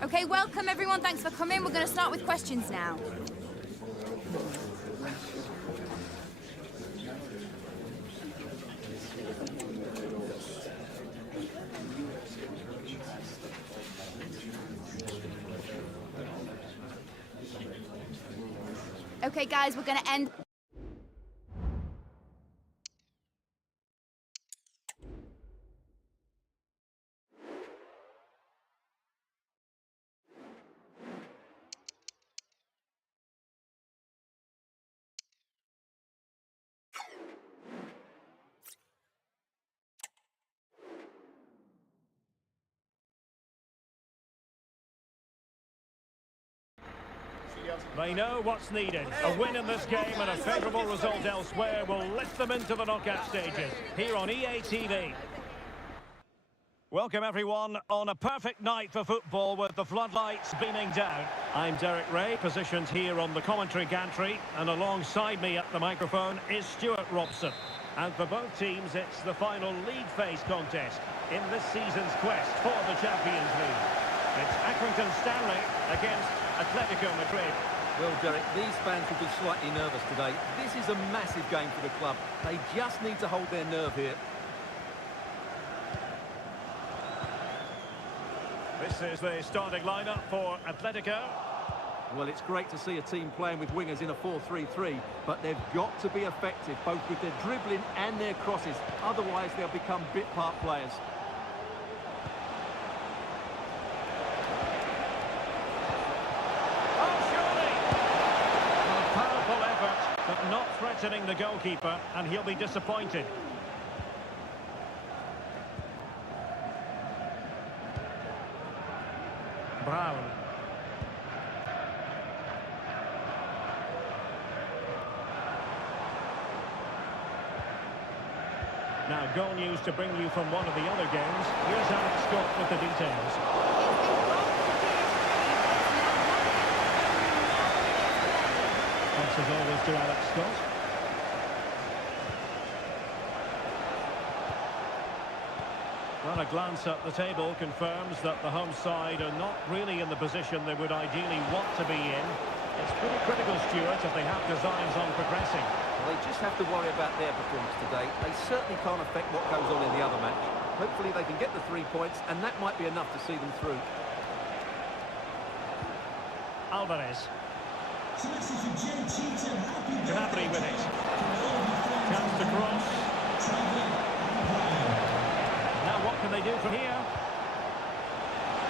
Okay, welcome everyone. Thanks for coming. We're going to start with questions now. Okay, guys, we're going to end... They know what's needed. A win in this game and a favourable result elsewhere will lift them into the knockout stages. Here on EA TV. Welcome everyone on a perfect night for football with the floodlights beaming down. I'm Derek Ray, positioned here on the commentary gantry, and alongside me at the microphone is Stuart Robson. And for both teams, it's the final league phase contest in this season's quest for the Champions League. It's Accrington Stanley against Atletico Madrid. Well, Derek, these fans will be slightly nervous today. This is a massive game for the club. They just need to hold their nerve here. This is the starting lineup for Atletico. Well, it's great to see a team playing with wingers in a 4-3-3, but they've got to be effective, both with their dribbling and their crosses. Otherwise, they'll become bit-part players. But not threatening the goalkeeper, and he'll be disappointed. Brown. Now, goal news to bring you from one of the other games. Here's Alex Scott with the details. Thanks as always to Alex Scott. Well, a glance at the table confirms that the home side are not really in the position they would ideally want to be in. It's pretty critical, Stuart, if they have designs on progressing. They just have to worry about their performance today. They certainly can't affect what goes on in the other match. Hopefully they can get the 3 points, and that might be enough to see them through. Alvarez. Gnabry with it. Chance to cross. Now what can they do from here?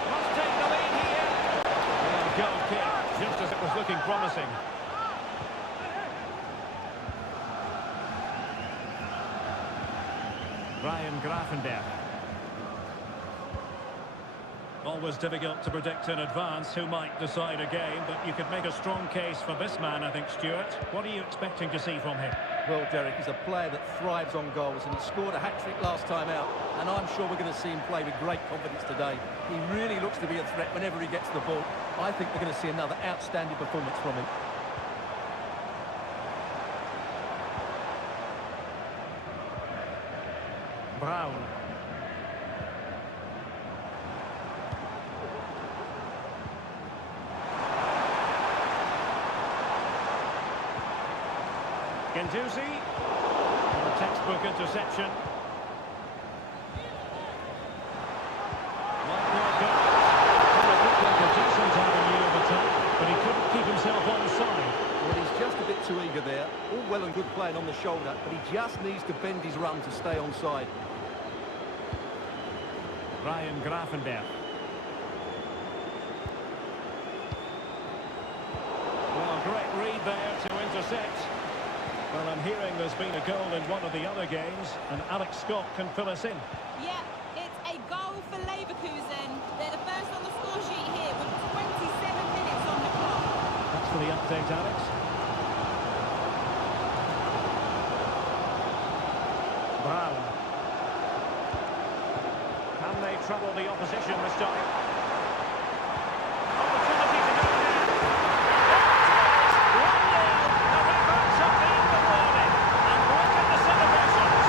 Must take the lead here. Well, goal kick, just as it was looking promising. Ryan Gravenberch. Always difficult to predict in advance who might decide a game, but you could make a strong case for this man, I think, Stuart. What are you expecting to see from him? Well, Derek, he's a player that thrives on goals, and he scored a hat-trick last time out, and I'm sure we're going to see him play with great confidence today. He really looks to be a threat whenever he gets the ball. I think we're going to see another outstanding performance from him. Brown. Gendouzi, a textbook interception. Might well go. It looked like a decent avenue of attack, but he couldn't keep himself onside. Well, he's just a bit too eager there. All well and good playing on the shoulder, but he just needs to bend his run to stay onside. Ryan Gravenberch. Well, great read there to intercept. Well, I'm hearing there's been a goal in one of the other games, and Alex Scott can fill us in. Yeah, it's a goal for Leverkusen. They're the first on the score sheet here with 27 minutes on the clock. That's for the update, Alex. Brown. Can they trouble the opposition this time? Opportunity to go now. 1-0. The records have been rewarded. And look at the celebrations.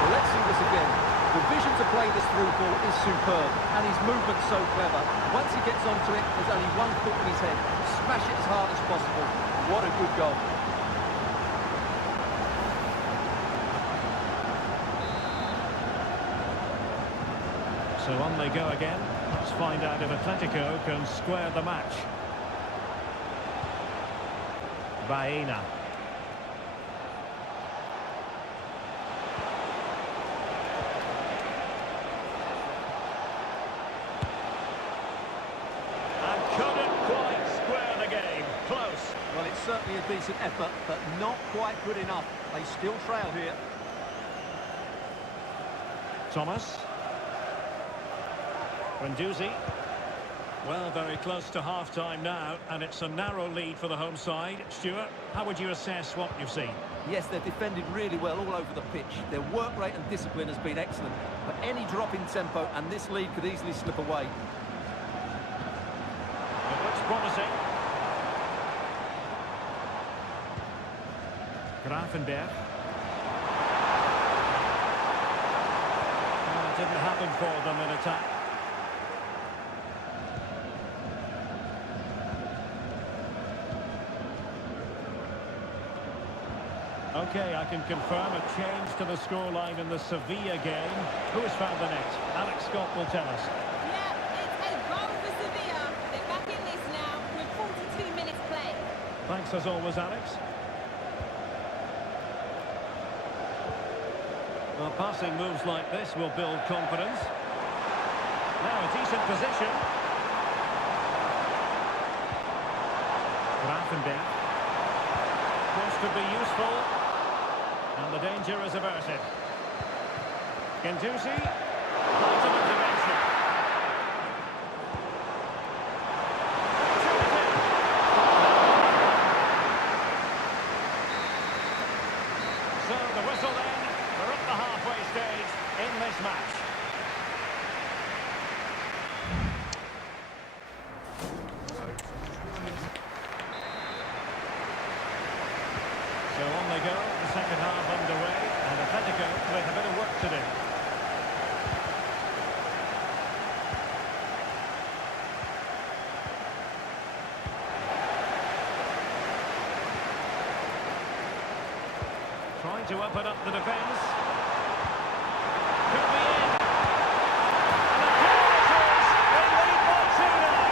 Well, let's see this again. The vision to play this through ball is superb, and his movement's so clever. Once he gets onto it, there's only one foot in his head. Smash it as hard as possible. What a good goal. So on they go again. Let's find out if Atletico can square the match. Baena. And couldn't quite square the game. Close. Well, it's certainly a decent effort, but not quite good enough. They still trail here. Thomas. Guendouzi. Well, very close to half-time now, and it's a narrow lead for the home side. Stuart, how would you assess what you've seen? Yes, they've defended really well all over the pitch. Their work rate and discipline has been excellent. But any drop in tempo, and this lead could easily slip away. It looks promising. Grafenberg. Well, it didn't happen for them in attack. Okay, I can confirm a change to the scoreline in the Sevilla game. Who has found the net? Alex Scott will tell us. Yeah, it's a goal for Sevilla. They're back in this now with 42 minutes play. Thanks as always, Alex. Well, passing moves like this will build confidence. Now a decent position. Grafenberg. Wants to be useful. And the danger is averted. Guendouzi. Point of intervention. So the whistle then. We're at the halfway stage in this match. So on they go, the second half underway, and Atletico with a bit of work to do. Trying to open up the defence. Could be in. And a goal it is! They lead by 2 now.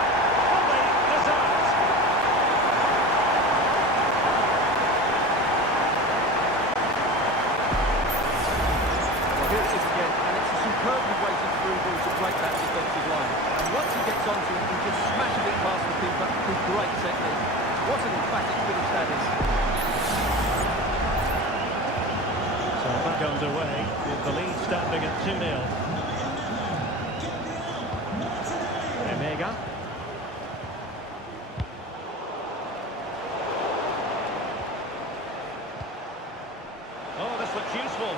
Fully deserved. Here it is again, and it's a superbly weighted through ball to break that defensive line. And once he gets onto it, he just smashes it past the keeper with great technique. What an emphatic finish that is. So back underway, with the lead standing at 2-0. Emega. Oh, this looks useful.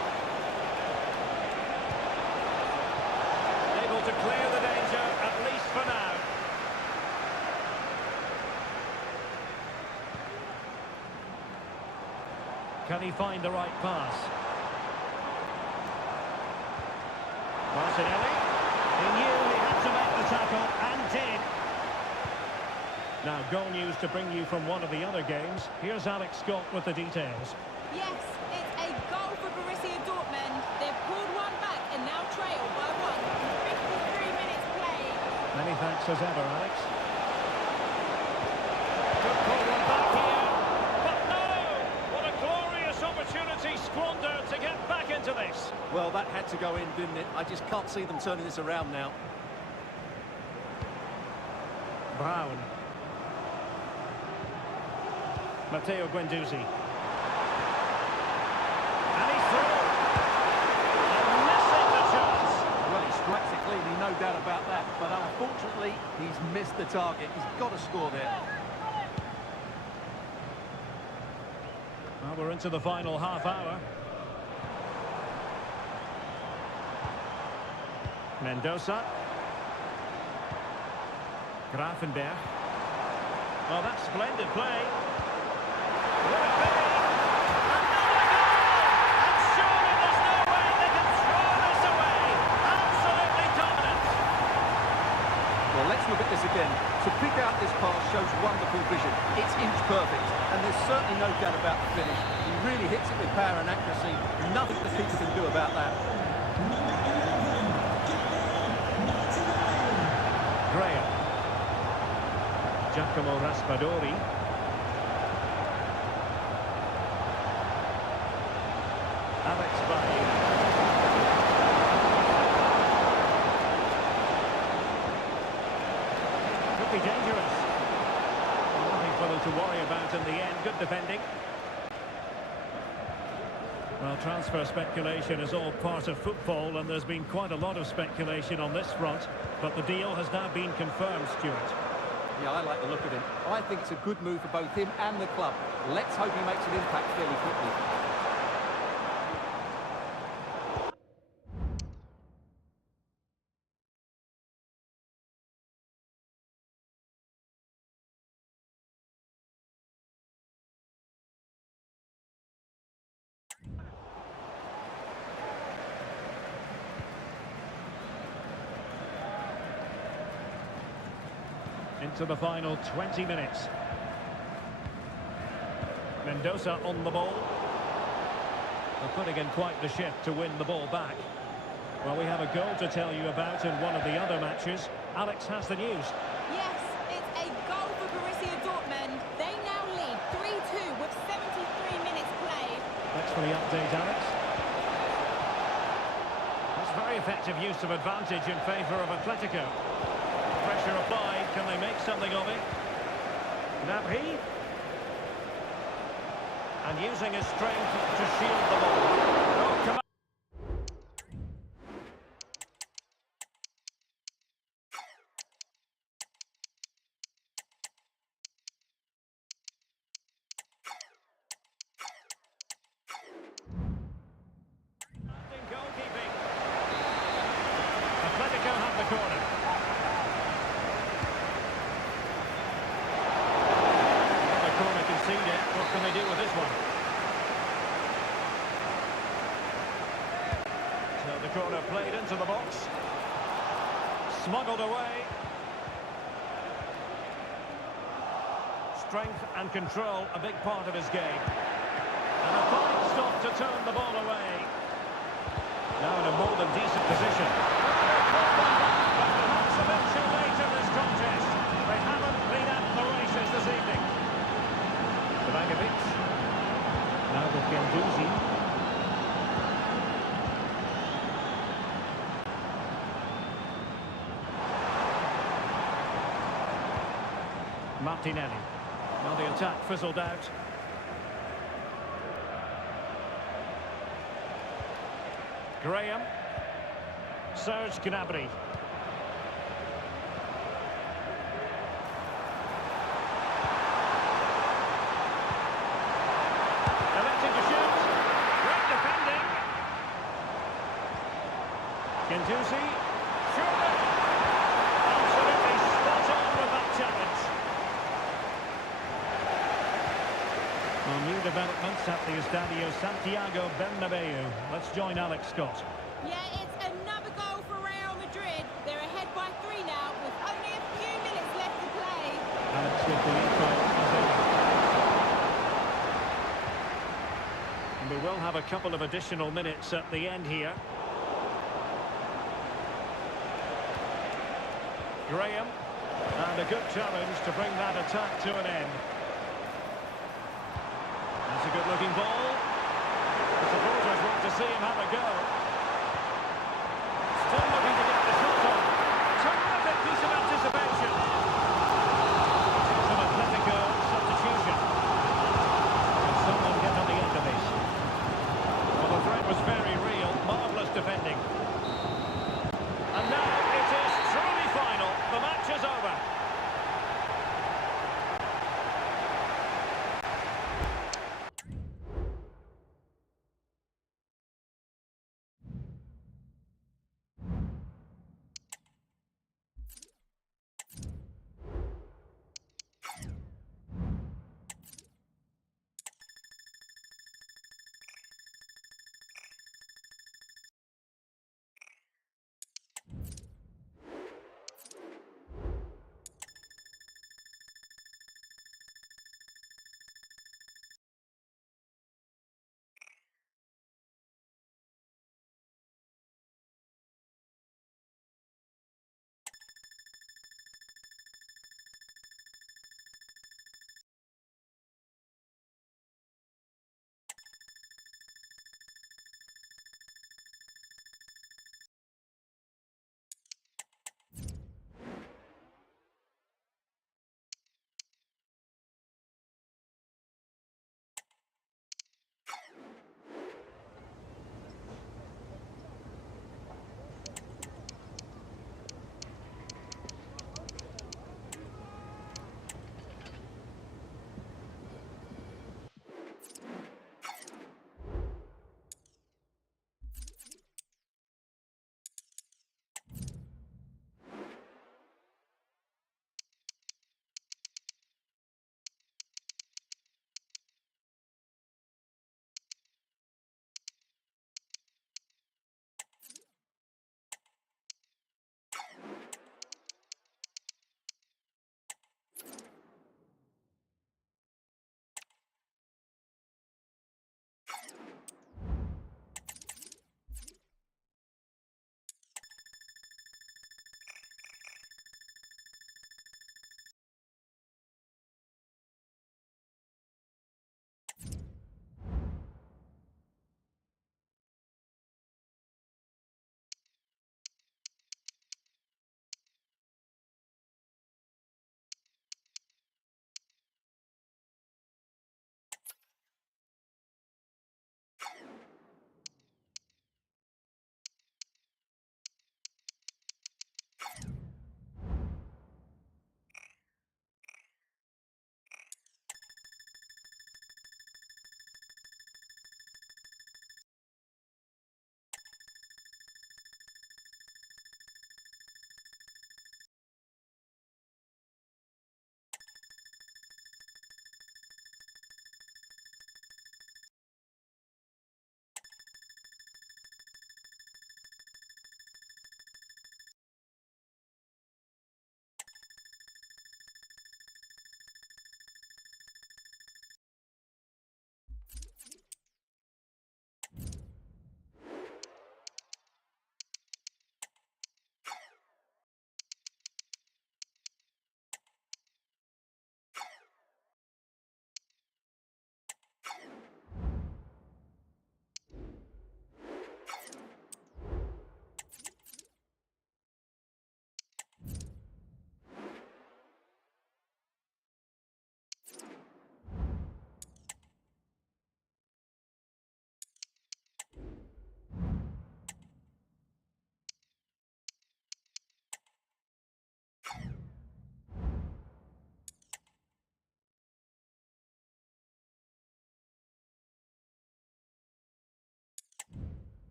Able to clear the danger, at least for now. Can he find the right pass? Martinelli. He knew he had to make the tackle, and did. Now, goal news to bring you from one of the other games. Here's Alex Scott with the details. Yes, it's a goal for Borussia Dortmund. They've pulled one back and now trail by 1 with 53 minutes played. Many thanks as ever, Alex. Could pull one back here, but no! What a glorious opportunity squandered to get back into this. Well, that had to go in, didn't it? I just can't see them turning this around now. Brown. Matteo Guendouzi. And he's through. And missing the chance. Well, he strikes it cleanly, no doubt about that. But unfortunately, he's missed the target. He's got to score there. Well, we're into the final half hour. Mendoza. Grafenberg. Well, that's splendid play. Will it be? Another goal! And surely there's no way they can throw this away. Absolutely dominant. look at this again. To pick out this pass shows wonderful vision. It's inch perfect, and there's certainly no doubt about the finish. He really hits it with power and accuracy. Nothing the keeper can do about that. Graham. Giacomo Raspadori. Alex Bailly. Could be dangerous. Nothing for them to worry about in the end. Good defending. Well, transfer speculation is all part of football, and there's been quite a lot of speculation on this front, but the deal has now been confirmed, Stuart. Yeah, I like the look of him. I think it's a good move for both him and the club. Let's hope he makes an impact fairly quickly. Into the final 20 minutes. Mendoza on the ball. They're putting in quite the shift to win the ball back. Well, we have a goal to tell you about in one of the other matches. Alex has the news. Yes, it's a goal for Borussia Dortmund. They now lead 3-2 with 73 minutes played. Thanks for the update, Alex. That's very effective use of advantage in favour of Atletico. Pressure applied. Can they make something of it? Gnabry. And using his strength to shield the ball. Oh, come on. Goalkeeping. Atletico have the corner. What can they do with this one? So the corner played into the box. Smuggled away. Strength and control, a big part of his game. And a fine stop to turn the ball away. Now in a more than decent position. But perhaps a bit too late in this contest. They haven't been at the races this evening. Now with Gendouzi. Martinelli. Well, the attack fizzled out. Graham. Serge Gnabry. Gendouzi, surely, absolutely spot on with that challenge. Well, new developments at the Estadio Santiago Bernabeu. Let's join Alex Scott. Yeah, it's another goal for Real Madrid. They're ahead by 3 now, with only a few minutes left to play. Alex with the info. And we will have a couple of additional minutes at the end here. Graham, and a good challenge to bring that attack to an end. That's a good-looking ball. The supporters want to see him have a go. Still looking to get the shot on. Terrific piece of anticipation. Some Atletico substitution. Can someone get on the end of this? Well, the threat was very real. Marvellous defending. And now it is truly final. The match is over.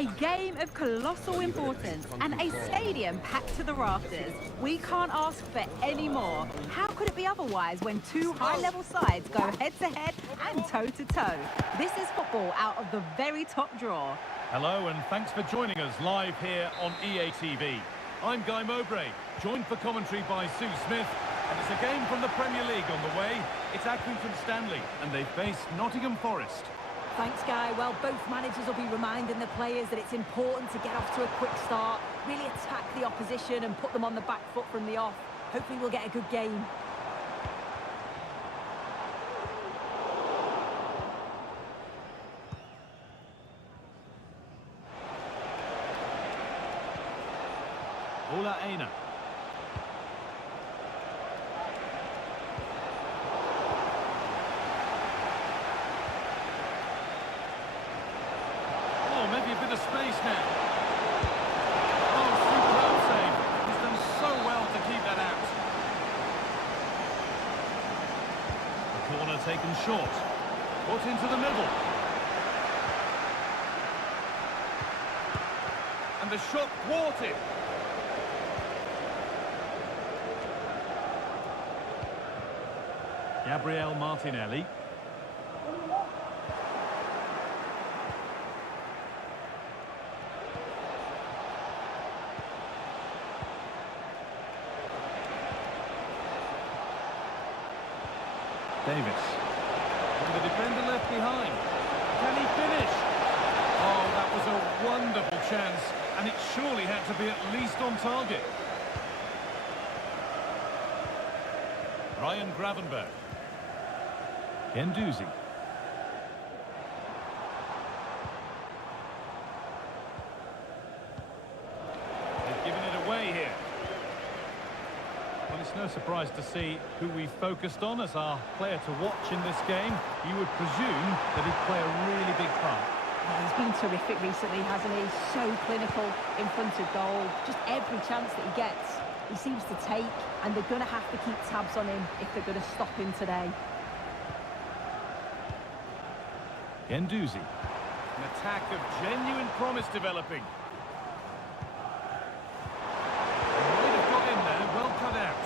A game of colossal importance and a stadium packed to the rafters. We can't ask for any more. How could it be otherwise when two high-level sides go head-to-head and toe-to-toe? This is football out of the very top drawer. Hello and thanks for joining us live here on EA TV. I'm Guy Mowbray, joined for commentary by Sue Smith, and it's a game from the Premier League on the way. It's Accrington Stanley, and they face Nottingham Forest. Thanks, Guy. Well, both managers will be reminding the players that it's important to get off to a quick start, really attack the opposition and put them on the back foot from the off. Hopefully we'll get a good game. Ola Aina. Oh, maybe a bit of space now. Oh, superb save. He's done so well to keep that out. The corner taken short. Put into the middle. And the shot thwarted. Gabriel Martinelli. Davis. And the defender left behind. Can he finish? Oh, that was a wonderful chance, and it surely had to be at least on target. Ryan Gravenberg. Gendouzi. They've given it away here. Well, it's no surprise to see who we focused on as our player to watch in this game. You would presume that he'd play a really big part. Yeah, he's been terrific recently, hasn't he? So clinical in front of goal. Just every chance that he gets, he seems to take, and they're going to have to keep tabs on him if they're going to stop him today. Gendouzi. An attack of genuine promise developing. He might have got in there, well cut out.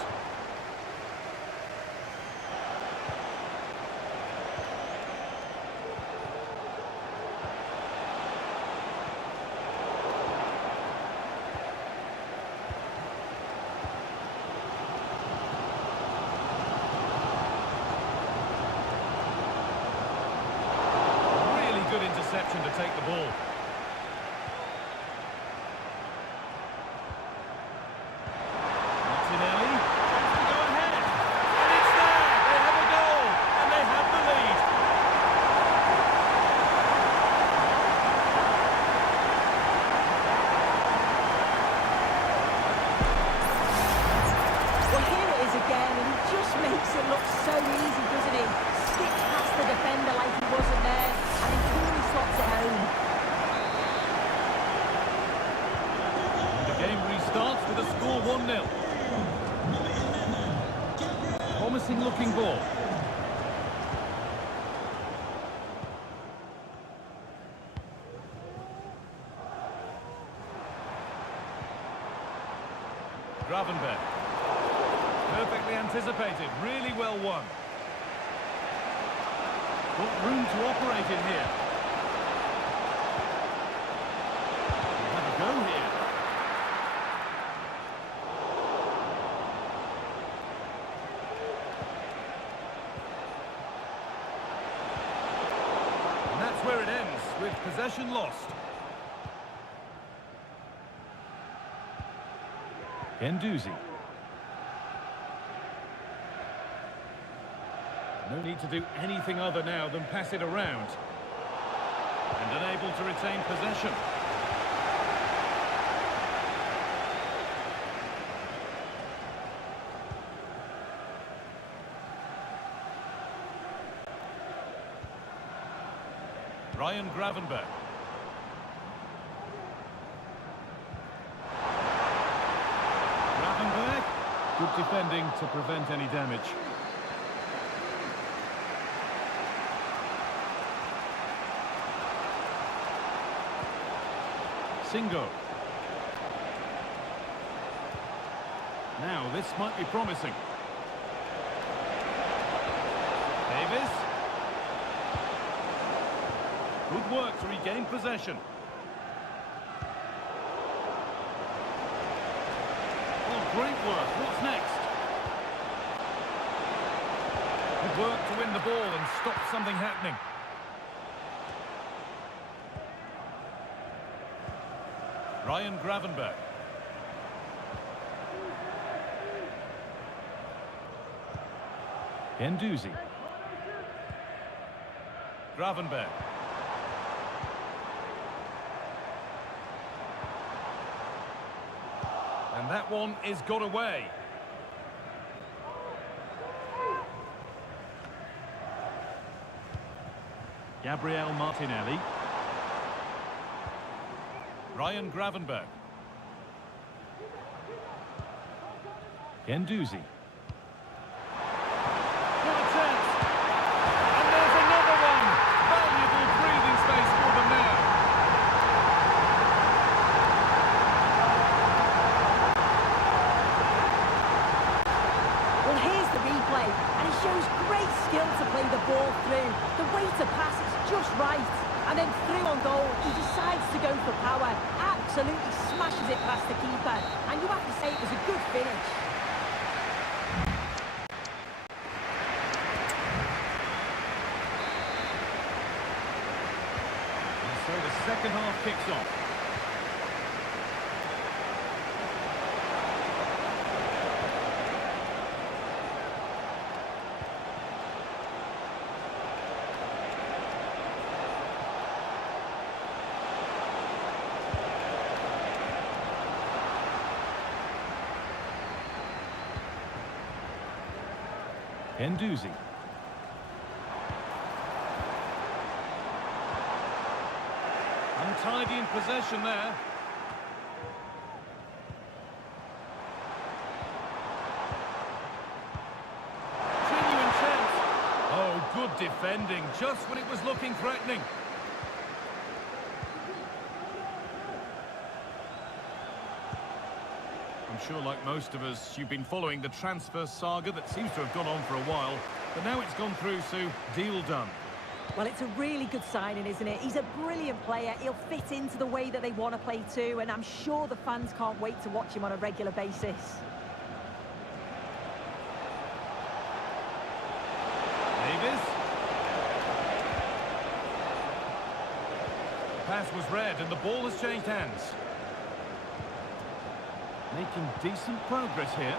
Good interception to take the ball. Martinelli has to go ahead, and it's there. They have a goal, and they have the lead. Well, here it is again, and he just makes it look so easy, doesn't he? Skips past the defender like he wasn't there, and he clearly slots it home. And the game restarts with a score 1-0. Promising looking ball. Gravenberg. Perfectly anticipated, really well won. Got room to operate in here. We'll have a go here. And that's where it ends, with possession lost. Gendouzi. No need to do anything other now than pass it around. And unable to retain possession. Ryan Gravenberg. Gravenberg. Good defending to prevent any damage. Singo. Now, this might be promising. Davis. Good work to regain possession. Oh, great work. What's next? Good work to win the ball and stop something happening. Ryan Gravenberch. Guendouzi. Gravenberch. And that one is got away. Gabriel Martinelli. Ryan Gravenberch. Guendouzi. What a chance! And there's another one! Valuable breathing space for them now. Well, here's the replay, and it shows great skill to play the ball through. The way to pass is just right. And then through on goal, he decides to go for power. Absolutely smashes it past the keeper. And you have to say it was a good finish. And so the second half kicks off. Guendouzi. Untidy in possession there. Genuine chance. Oh, good defending, just when it was looking threatening. I'm sure, like most of us, you've been following the transfer saga that seems to have gone on for a while, but now it's gone through, so deal done. Well, it's a really good signing, isn't it? He's a brilliant player. He'll fit into the way that they want to play too, and I'm sure the fans can't wait to watch him on a regular basis. Davis. The pass was read, and the ball has changed hands. Making decent progress here.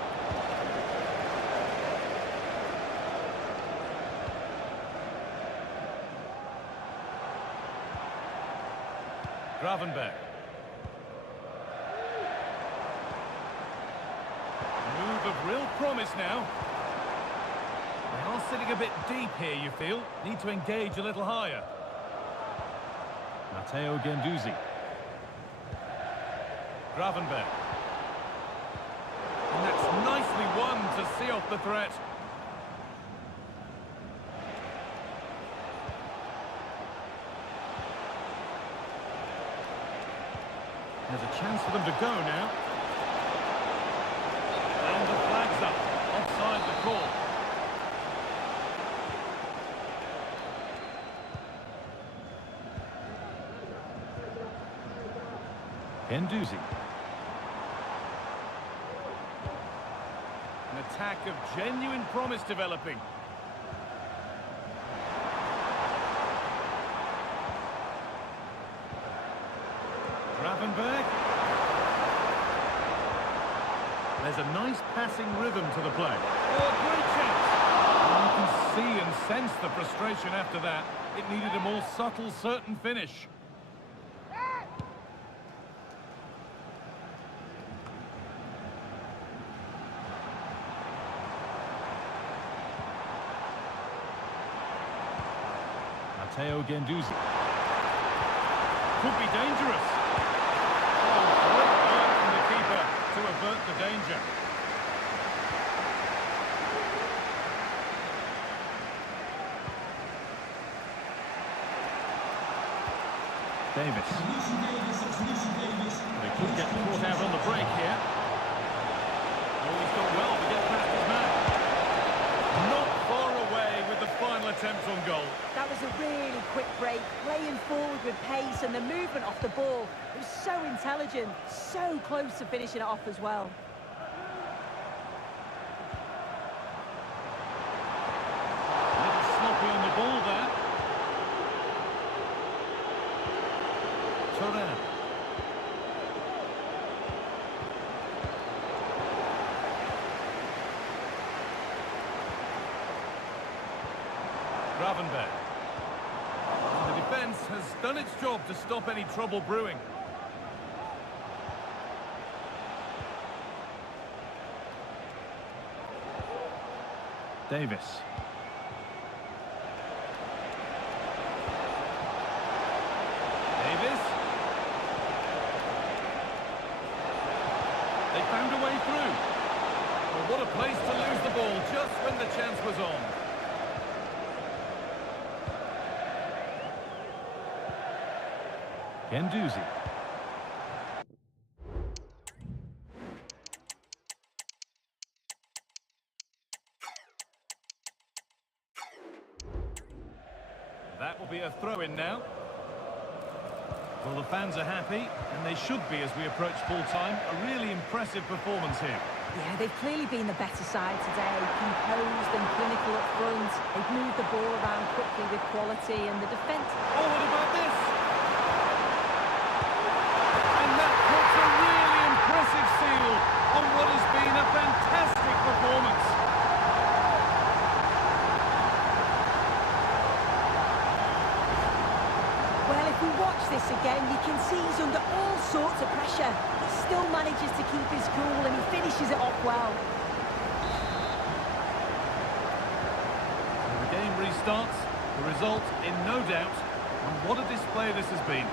Gravenberch. Move of real promise now. They are sitting a bit deep here, you feel. Need to engage a little higher. Matteo Guendouzi. Gravenberch. And that's nicely won to see off the threat. There's a chance for them to go now. And the flag's up. Offside the call. Guendouzi. An attack of genuine promise developing. Gravenberch. There's a nice passing rhythm to the play. Oh, great chance! And you can see and sense the frustration after that. It needed a more subtle, certain finish. Matteo Guendouzi. Could be dangerous. Oh, great work from the keeper to avert the danger. Davis. break here. Oh, he's got well to get past his man. Not far away with the final attempt on goal. That was a really quick break, playing forward with pace, and the movement off the ball. It was so intelligent, so close to finishing it off as well. A little sloppy on the ball there. Turan. Gravenberg. The defence has done its job to stop any trouble brewing. Davis. Davis. They found a way through. Well, what a place to lose the ball just when the chance was on. Gendouzi. That will be a throw-in now. Well, the fans are happy, and they should be as we approach full-time. A really impressive performance here. Yeah, they've clearly been the better side today, composed and clinical up front. They've moved the ball around quickly with quality, and the defence... Oh, what about this? And that puts a really impressive seal on what has been a fantastic performance. Well, if we watch this again, you can see he's under all sorts of pressure. He still manages to keep his cool, and he finishes it off well. And the game restarts, the result in no doubt, and what a display this has been.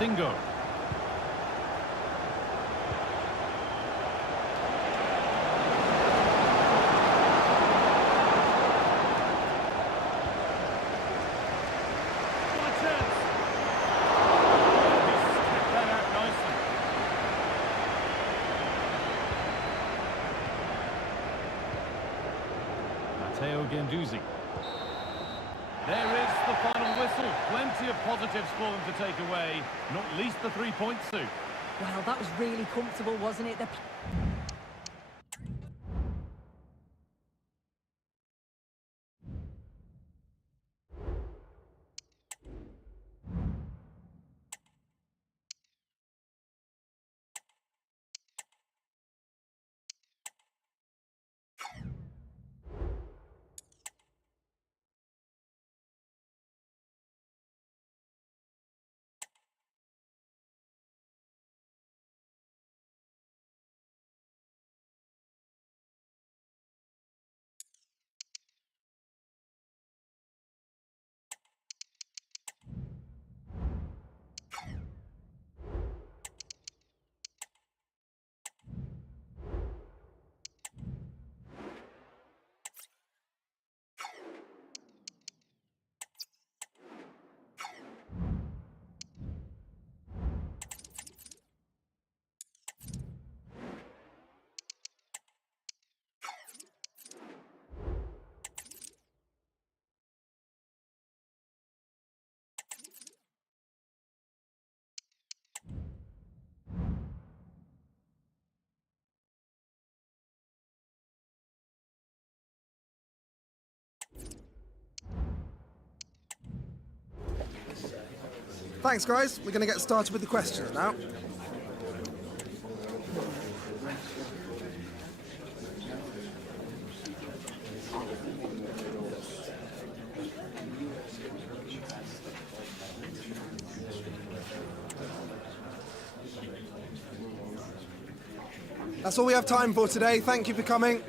Singo. What a chance! He's stepped that out nicely. Matteo Gendouzi. There is the final whistle. Plenty of positives for them to take away, not least the 3 points, Sue. Well, that was really comfortable, wasn't it? Thanks, guys. We're going to get started with the questions now. That's all we have time for today. Thank you for coming.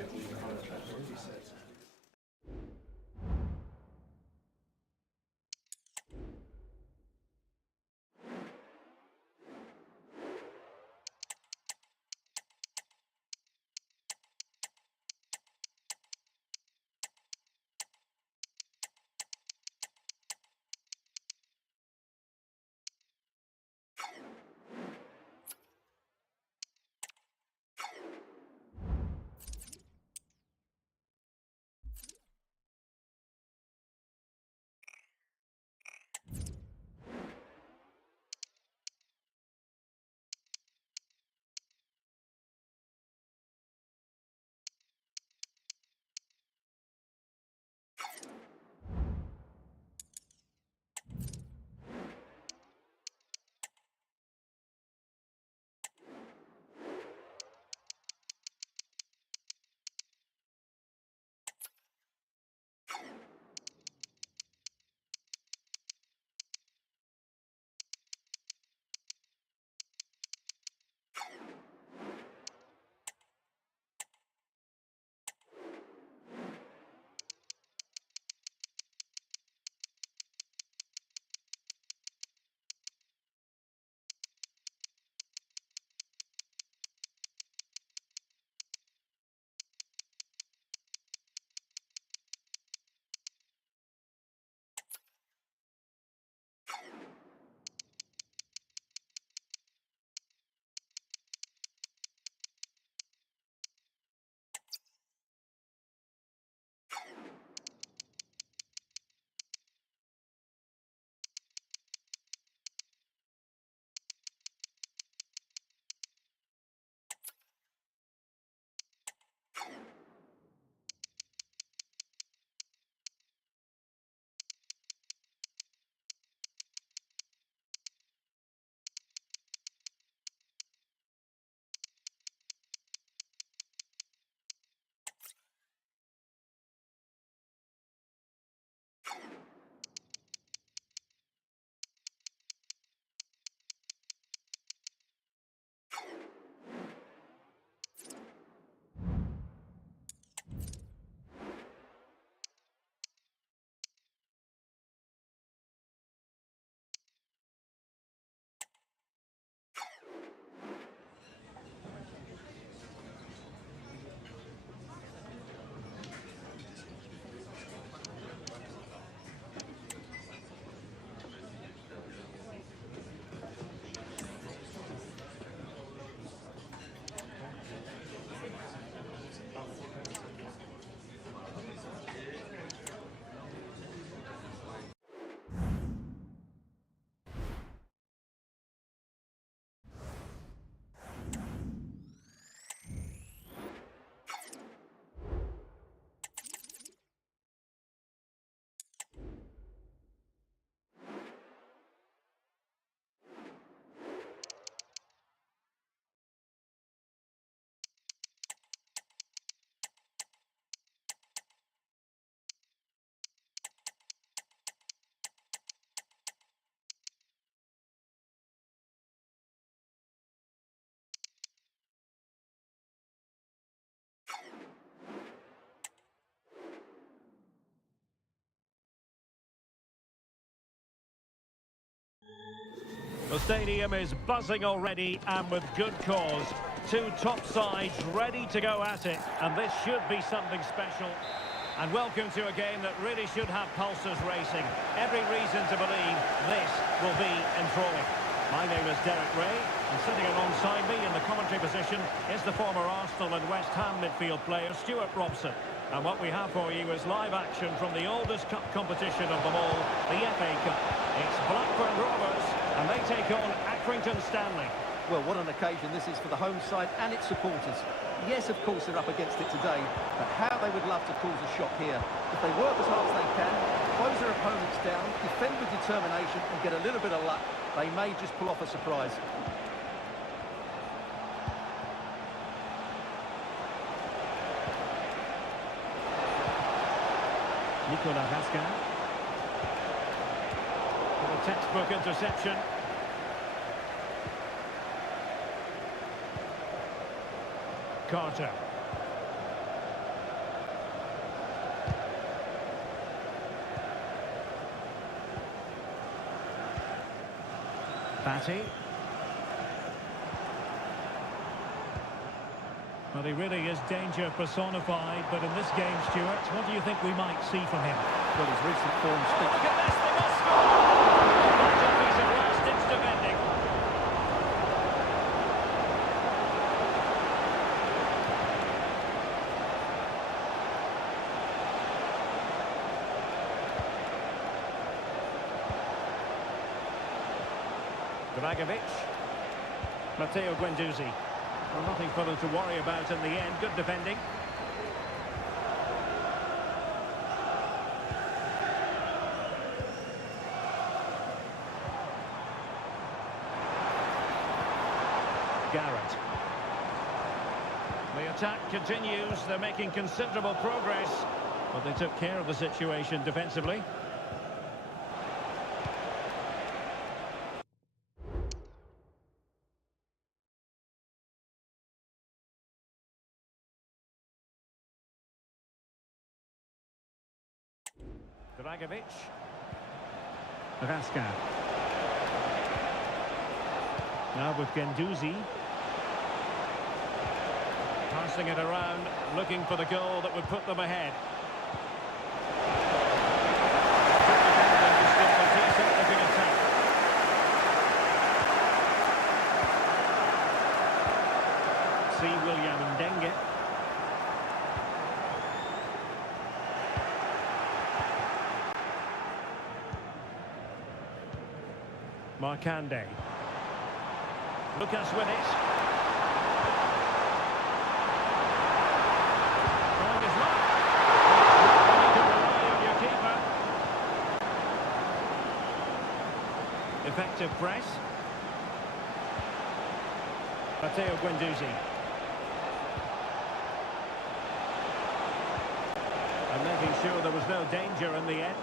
The stadium is buzzing already, and with good cause. Two top sides ready to go at it, and this should be something special. And welcome to a game that really should have pulses racing. Every reason to believe this will be enthralling. My name is Derek Ray, and sitting alongside me in the commentary position is the former Arsenal and West Ham midfield player Stuart Robson. And what we have for you is live action from the oldest cup competition of them all, the FA Cup. It's Blackburn Rovers, and they take on Accrington Stanley. Well, what an occasion this is for the home side and its supporters. Yes, of course, they're up against it today, but how they would love to cause a shock here. If they work as hard as they can, close their opponents down, defend with determination and get a little bit of luck, they may just pull off a surprise. Nicolas Raskin. A textbook interception. Carter. Batty. Well, he really is danger personified, but in this game, Stuart, what do you think we might see from him? Well, his recent form speaks. Look at this, they must score! What a piece of last-ditch defending. Dragovic. Matteo Guendouzi. Well, nothing for them to worry about in the end. Good defending. Garrett. The attack continues. They're making considerable progress, but they took care of the situation defensively. Dragovic. Raskin. Now with Guendouzi. Passing it around, looking for the goal that would put them ahead. See William Ndenge. Markande. Lucas with it. Trying his luck. You can rely on your keeper. Effective press. Matteo Guendouzi. And making sure there was no danger in the end.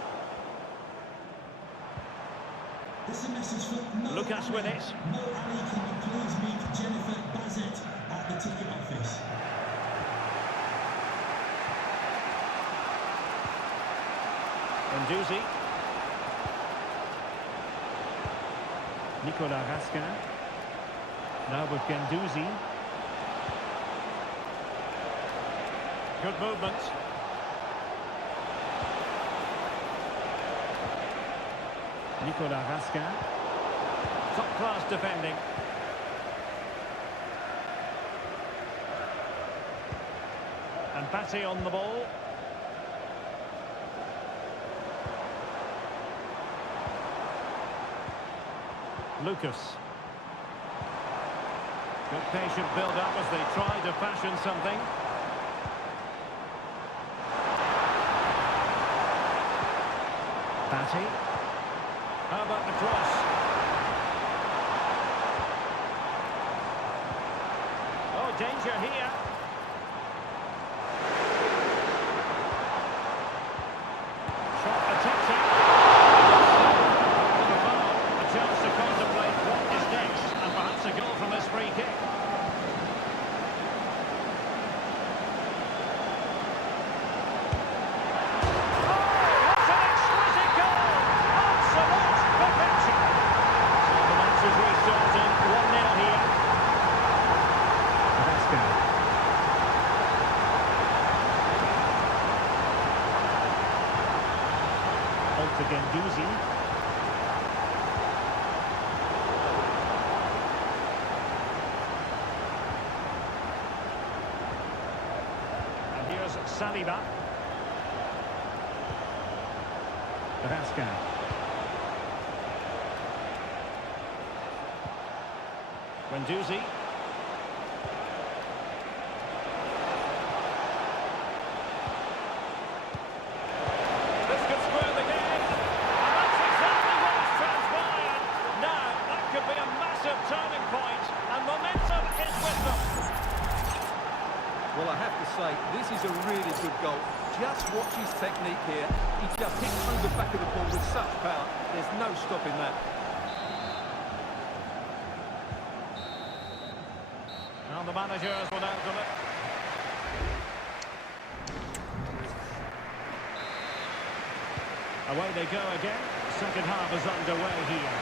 Lucas with it. Mo Ali, can you please meet Jennifer Bassett at the ticket office? Guendouzi. Nicolas Raskin. Now with Guendouzi. Good movement. Nicolas Raskin. Top-class defending. And Batty on the ball. Lucas. Good patient build-up as they try to fashion something. Batty. How about the cross? Oh, danger here. Shot attempted. The foul, a chance to contemplate what is next, and perhaps a goal from this free kick. Oh, what an exquisite goal! Absolute perfection. So the match is Guendouzi. And here's Saliba. Rascal. Guendouzi. This could spur the game. And that's exactly what's transpired. Now, that could be a massive turning point, and momentum is with them. Well, I have to say, this is a really good goal. Just watch his technique here. He just hits through the back of the ball with such power. There's no stopping that. And the managers will now deliver. Away they go again. Second half is underway here.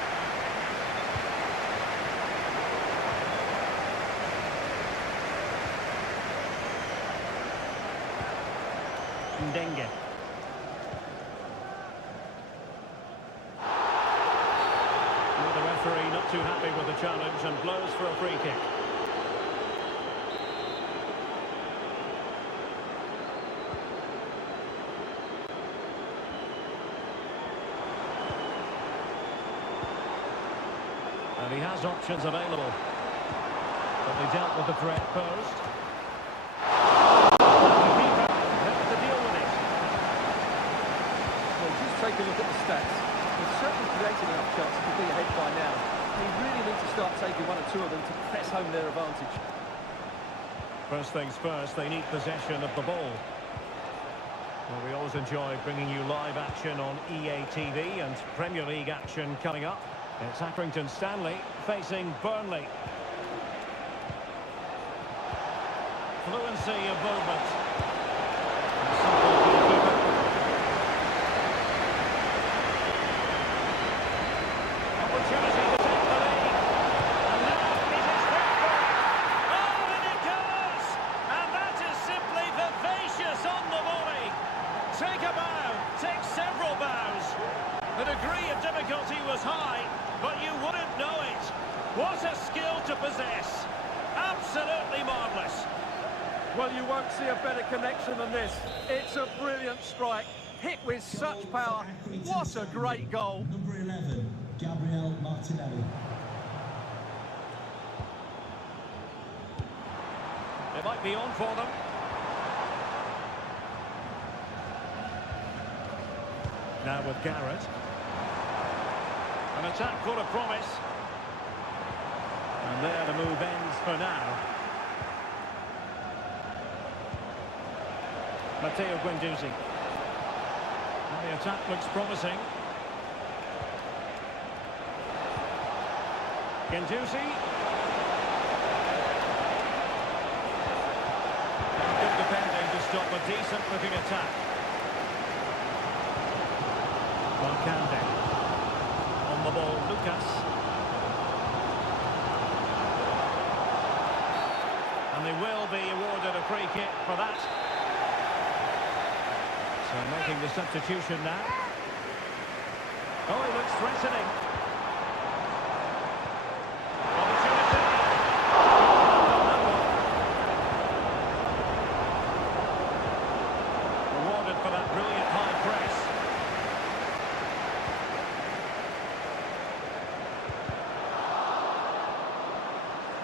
Ndenge. Well, the referee not too happy with the challenge and blows for a free kick. And he has options available. But they dealt with the threat posed. And the keeper had to deal with it. Well, just take a look at the stats. He's certainly created enough chances to be ahead by now. They really need to start taking one or two of them to press home their advantage. First things first, they need possession of the ball. Well, we always enjoy bringing you live action on EA TV and Premier League action coming up. It's Accrington Stanley facing Burnley. Fluency of movement. Simple to the keeper. Opportunity to take the lead. And now it is Burnley. Oh, and it goes! And that is simply vivacious on the volley. Take a bow, take several bows. The degree of difficulty was high, but you wouldn't know it. What a skill to possess. Absolutely marvellous. Well, you won't see a better connection than this. It's a brilliant strike, hit with such power. What a great goal. Number 11, Gabriel Martinelli. It might be on for them. Now with Garrett. An attack full of promise. And there the move ends for now. Matteo Guendouzi. And the attack looks promising. Guendouzi. Good defending to stop a decent-looking attack. Marcande. On the ball, Lucas. And they will be awarded a free kick for that. So making the substitution now. Oh, it looks threatening. Opportunity. Rewarded for that brilliant high press.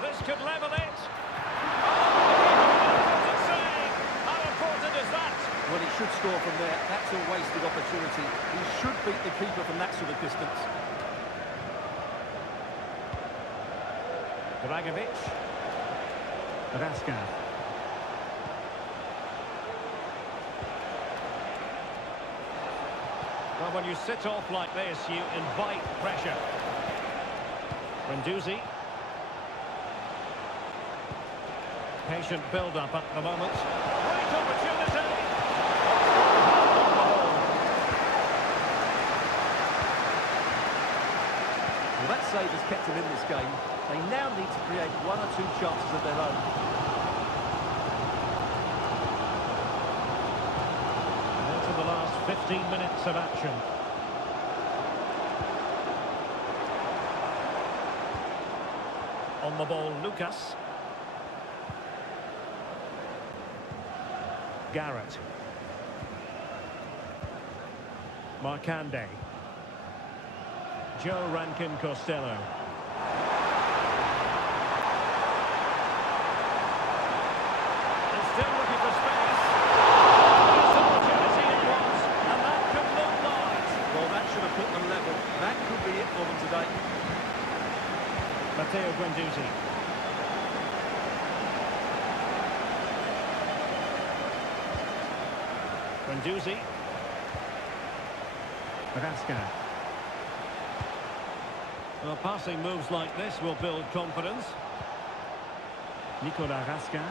This could level it. Well, he should score from there. That's a wasted opportunity. He should beat the keeper from that sort of distance. Dragovic. Rascal. Well, when you sit off like this, you invite pressure. Guendouzi. Patient build-up at the moment. Great opportunity! Well, that save has kept them in this game. They now need to create one or two chances of their own. Into the last 15 minutes of action. the ball, Lucas. Garrett. Marcande. Joe Rankin Costello. And still looking for space. This opportunity it was, and that could look light. Well, that should have put them level. That could be it for them today. Matteo Guendouzi. Guendouzi. Rasca. Well, passing moves like this will build confidence. Nicola Rasca.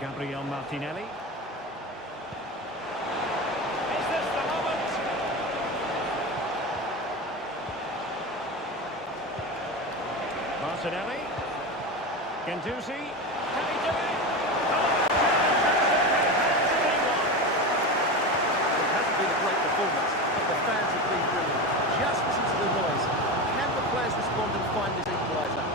Gabriel Martinelli. Is this the moment? Martinelli. Guendouzi. Can he do it? Oh, It hasn't been a great performance, but the fans have been brilliant. Just listen to the noise. Can the players respond and find this equaliser?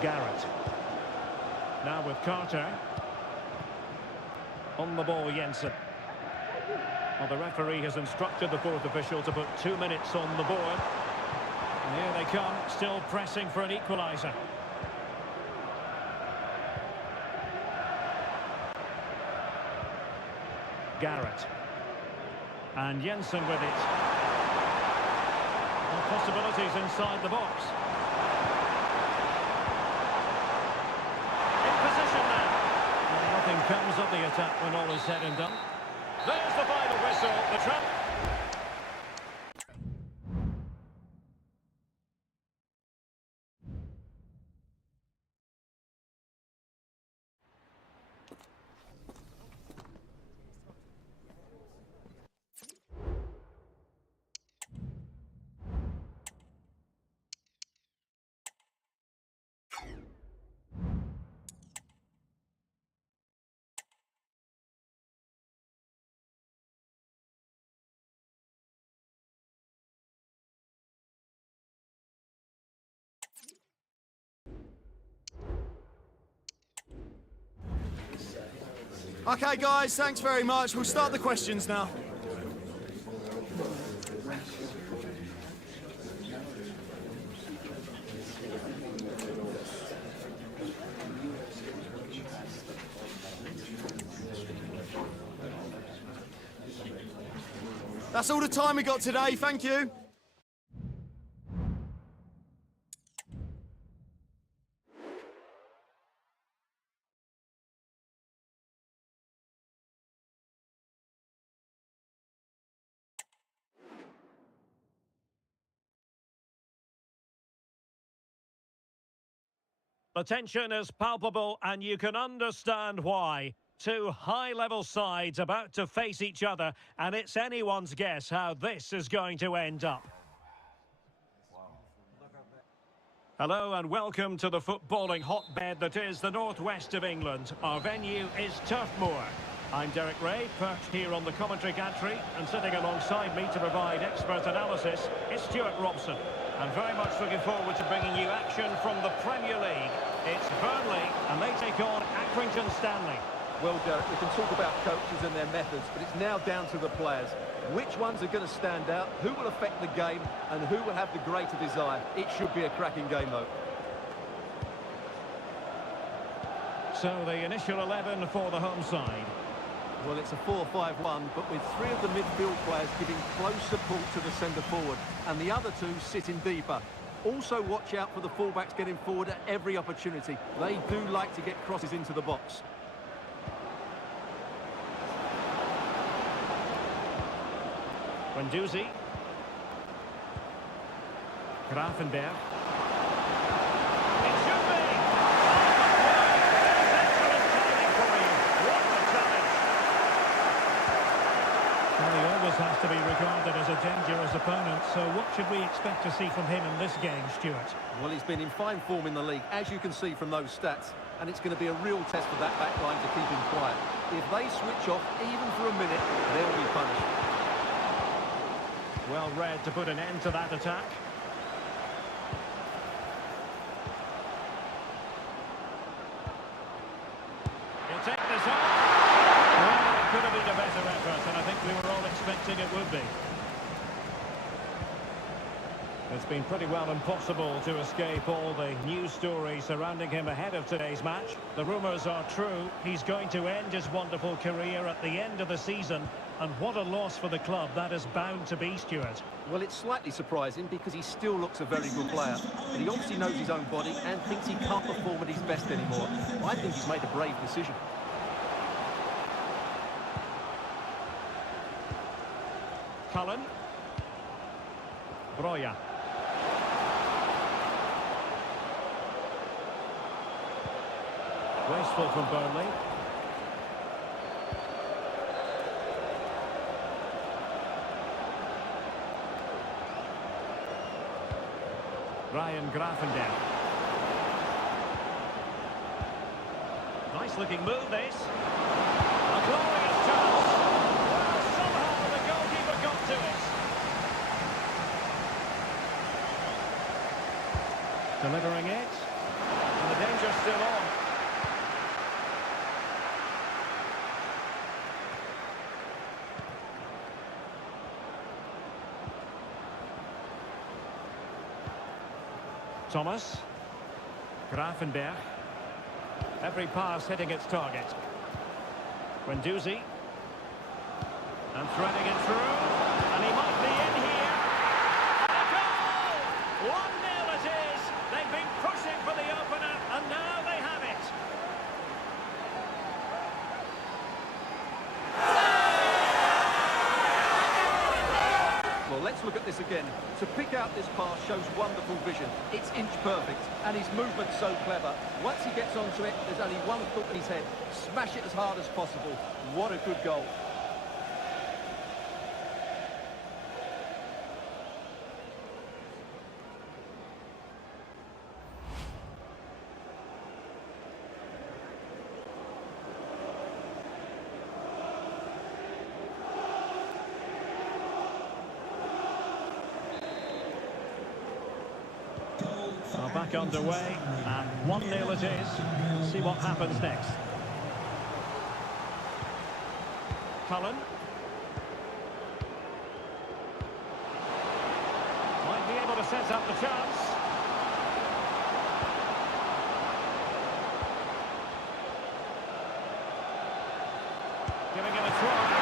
Garrett. Now with Carter. On the ball, Jensen. Well, the referee has instructed the fourth official to put 2 minutes on the board. And here they come, still pressing for an equaliser. Garrett. And Jensen with it. Well, possibilities inside the box. In position now. Well, nothing comes of the attack when all is said and done. There's the final whistle. The trap. Okay, guys, thanks very much. We'll start the questions now. That's all the time we got today. Thank you. The tension is palpable, and you can understand why. Two high-level sides about to face each other, and it's anyone's guess how this is going to end up. Hello and welcome to the footballing hotbed that is the northwest of England. Our venue is Turf Moor. I'm Derek Ray, perched here on the commentary gantry, and sitting alongside me to provide expert analysis is Stuart Robson. I'm very much looking forward to bringing you action from the Premier League. It's Burnley, and they take on Accrington Stanley. Well, Derek, we can talk about coaches and their methods, but it's now down to the players. Which ones are going to stand out, who will affect the game, and who will have the greater desire? It should be a cracking game, though. So the initial 11 for the home side. Well, it's a 4-5-1, but with three of the midfield players giving close support to the centre forward, and the other two sitting deeper. Also watch out for the fullbacks getting forward at every opportunity. They do like to get crosses into the box. Guendouzi. Grafenberg. It should be! Excellent timing for you. What a challenge! Well, he always has to be regarded as a dangerous opponent, so what should we expect to see from him in this game, Stuart? Well, he's been in fine form in the league, as you can see from those stats. and it's going to be a real test for that back line to keep him quiet. If they switch off even for a minute, they'll be punished. Well read to put an end to that attack. He'll take this on. Well, it could have been a better effort, and I think we were all expecting it would be. It's been pretty well impossible to escape all the news stories surrounding him ahead of today's match. The rumours are true. He's going to end his wonderful career at the end of the season. And what a loss for the club that is bound to be, Stuart. Well, it's slightly surprising because he still looks a very good player. But he obviously knows his own body and thinks he can't perform at his best anymore. I think he's made a brave decision. Cullen. Broja. Wasteful from Burnley. Ryan Grafendel. Nice looking move this. A glorious chance. Well, somehow the goalkeeper got to it. Delivering it. And the danger's still on. Thomas. Grafenberg. Every pass hitting its target. Guendouzi. And threading it through. And he might be in here. And a goal! 1-0 it is. They've been pushing for the opener, and now they have it. Well, let's look at this again. To pick out this pass shows wonderful vision. It's inch perfect, and his movement's so clever. Once he gets onto it, there's only one thought in his head. Smash it as hard as possible. What a good goal. Back underway, and 1-0 it is. See what happens next. Cullen. Might be able to set up the chance. Giving it a try.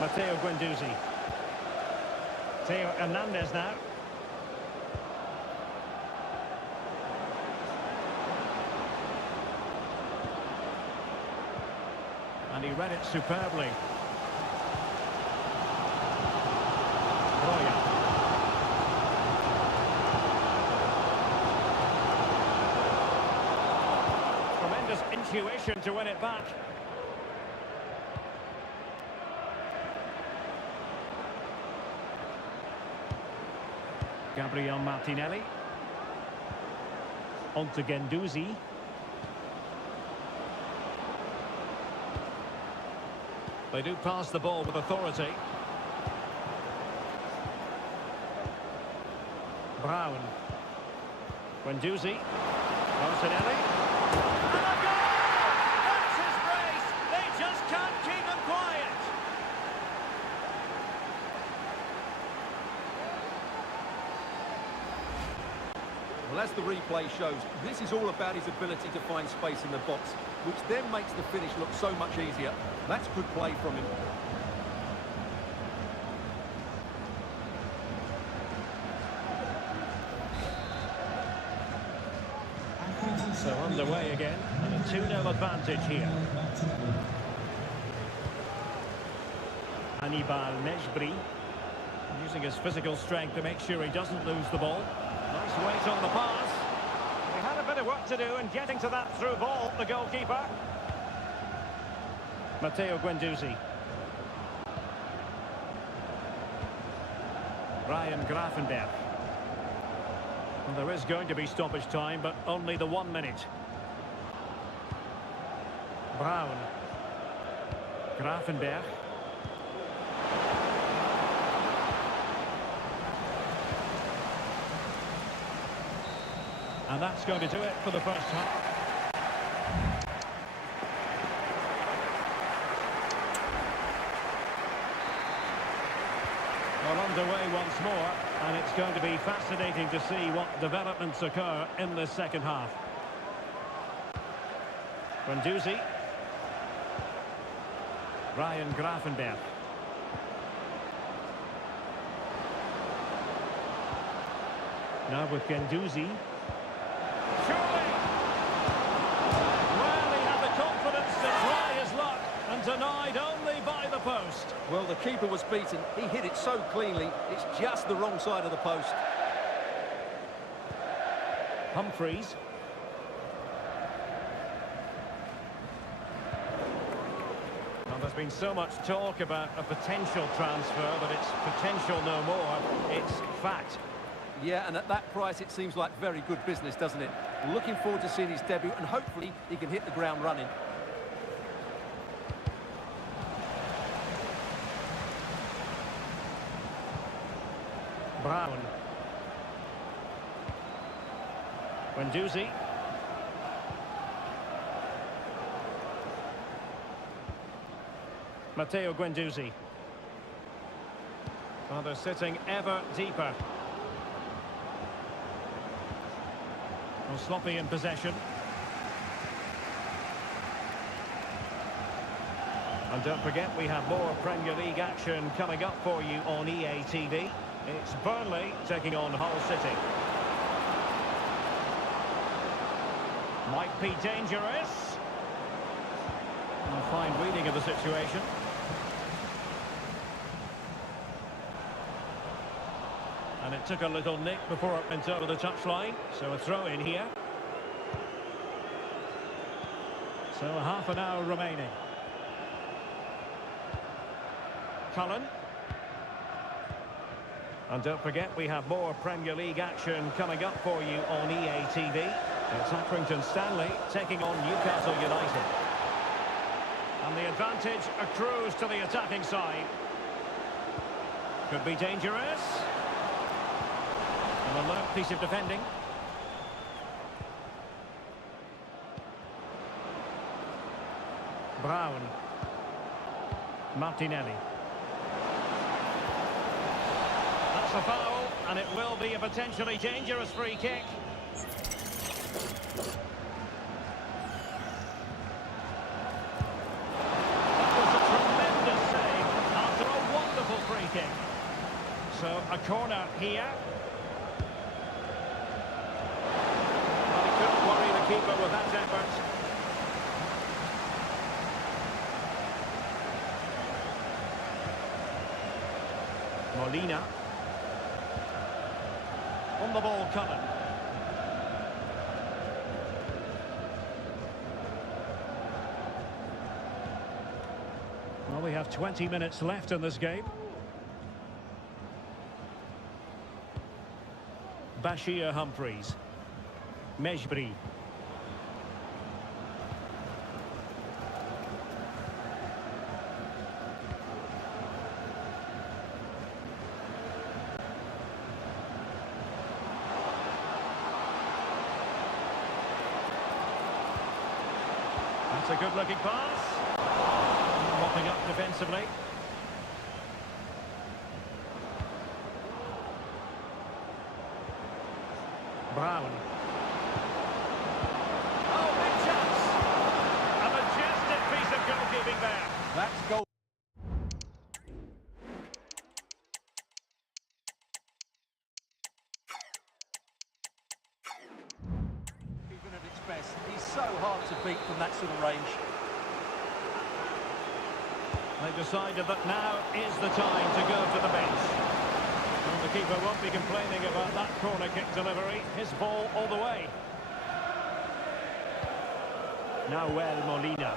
Matteo Guendouzi. Theo Hernandez now. And he read it superbly. Broja. Tremendous intuition to win it back. Gabriel Martinelli. On to Guendouzi. They do pass the ball with authority. Brown. Guendouzi. Martinelli. And a goal! That's his brace! They just can't keep him quiet! Well, as the replay shows, this is all about his ability to find space in the box, which then makes the finish look so much easier. That's good play from him. So underway again, and a 2-0 advantage here. Hannibal Mejbri, using his physical strength to make sure he doesn't lose the ball. Nice weight on the pass. He had a bit of work to do in getting to that through ball, the goalkeeper. Matteo Guendouzi. Ryan Grafenberg. Well, there is going to be stoppage time, but only the 1 minute. Brown. Grafenberg. And that's going to do it for the first half. Well, underway once more, and it's going to be fascinating to see what developments occur in the second half. Guendouzi. Ryan Grafenberg. Now with Guendouzi. Surely! Well, he had the confidence to try his luck, and denied only by the post. Well, the keeper was beaten. He hit it so cleanly, it's just the wrong side of the post. Humphreys. Well, there's been so much talk about a potential transfer, but it's potential no more. It's fact. Yeah, and at that price, it seems like very good business, doesn't it? Looking forward to seeing his debut, and hopefully he can hit the ground running. Brown. Guendouzi. Matteo Guendouzi. Well, they're sitting ever deeper. Well, sloppy in possession. And don't forget, we have more Premier League action coming up for you on EA TV. It's Burnley taking on Hull City. Might be dangerous. A fine reading of the situation. And it took a little nick before it went over the touchline. So a throw in here. So half an hour remaining. Cullen. And don't forget, we have more Premier League action coming up for you on EA TV. It's Accrington Stanley taking on Newcastle United. And the advantage accrues to the attacking side. Could be dangerous. An alert piece of defending. Brown. Martinelli. That's a foul, and it will be a potentially dangerous free kick. That was a tremendous save after a wonderful free kick. So a corner here. Well, he couldn't worry the keeper with that effort. Molina. On the ball, Cullen. Well, we have 20 minutes left in this game. Bashir Humphreys. Mejbri. That's a good-looking pass. Mopping up defensively. Brown. Oh, big chance! A majestic piece of goalkeeping there. That's goal. Even at its best, he's so hard to beat from that sort of range. They've decided that now is the time to go to the bench. And the keeper won't be complaining about that corner kick delivery. His ball all the way. Now Molina.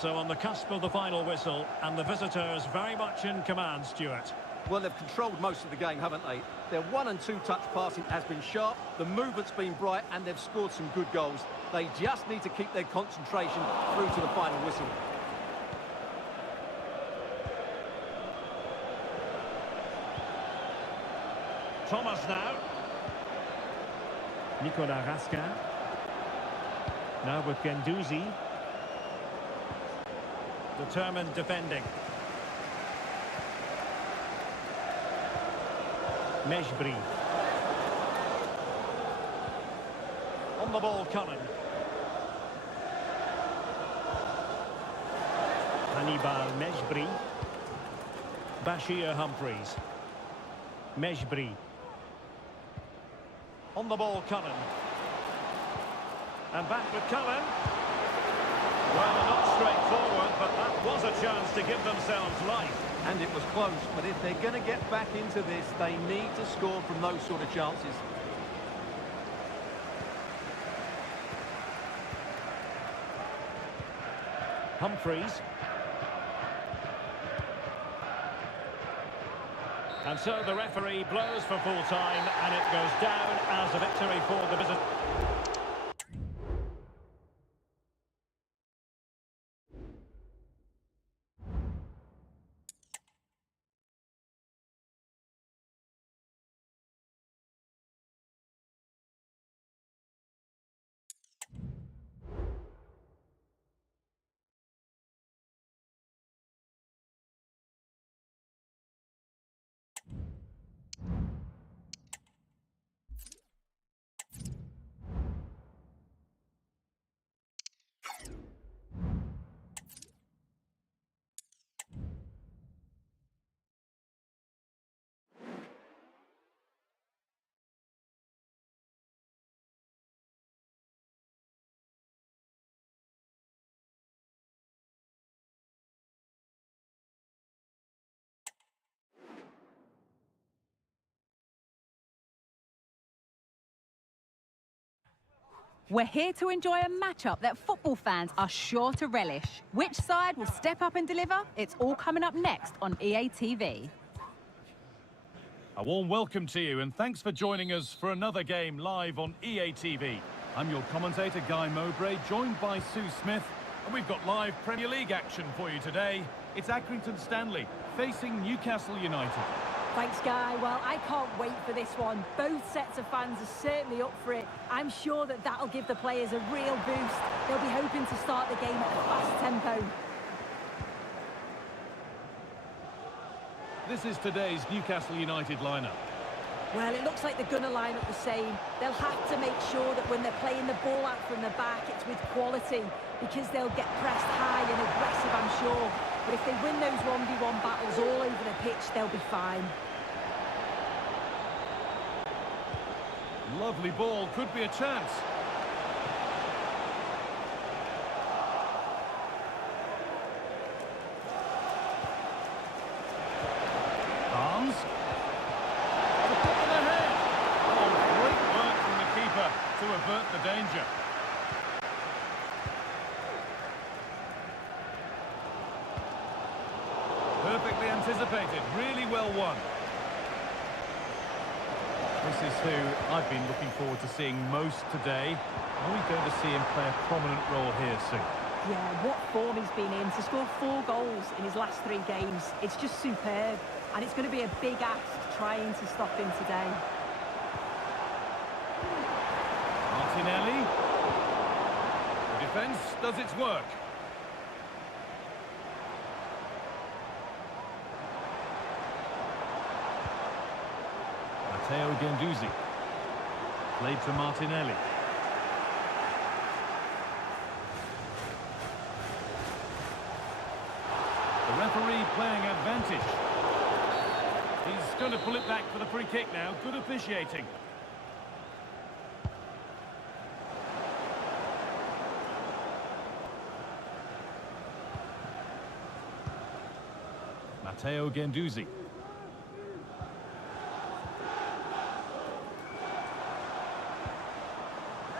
So on the cusp of the final whistle, and the visitors very much in command, Stuart. Well, they've controlled most of the game, haven't they? Their 1- and 2-touch passing has been sharp, the movement's been bright, and they've scored some good goals. They just need to keep their concentration through to the final whistle. Thomas now. Nicolas Raskin. Now with Guendouzi. Determined defending. Mejbri. On the ball, Cullen. Hannibal Mejbri. Bashir Humphreys. Mejbri. On the ball, Cullen. And back with Cullen. Well, not straightforward, but that was a chance to give themselves life. And it was close, but if they're going to get back into this, they need to score from those sort of chances. Humphreys. And so the referee blows for full time, and it goes down as a victory for the visitors. We're here to enjoy a matchup that football fans are sure to relish. Which side will step up and deliver? It's all coming up next on EA TV. A warm welcome to you, and thanks for joining us for another game live on EA TV. I'm your commentator, Guy Mowbray, joined by Sue Smith, and we've got live Premier League action for you today. It's Accrington Stanley facing Newcastle United. Thanks, Guy. Well, I can't wait for this one. Both sets of fans are certainly up for it. I'm sure that that'll give the players a real boost. They'll be hoping to start the game at a fast tempo. This is today's Newcastle United lineup. Well, it looks like they're going to line up the same. They'll have to make sure that when they're playing the ball out from the back, it's with quality, because they'll get pressed high and aggressive, I'm sure. But if they win those 1v1 battles all over the pitch, they'll be fine. Lovely ball, could be a chance. Arms. The put in the head. Oh, great work from the keeper to avert the danger. Perfectly anticipated, really well won. This is who I've been looking forward to seeing most today. Are we going to see him play a prominent role here soon? Yeah, what form he's been in. To score 4 goals in his last 3 games, it's just superb. And it's going to be a big ask trying to stop him today. Martinelli. The defence does its work. Matteo Guendouzi. Played to Martinelli. The referee playing advantage. He's going to pull it back for the free kick now. Good officiating. Matteo Guendouzi.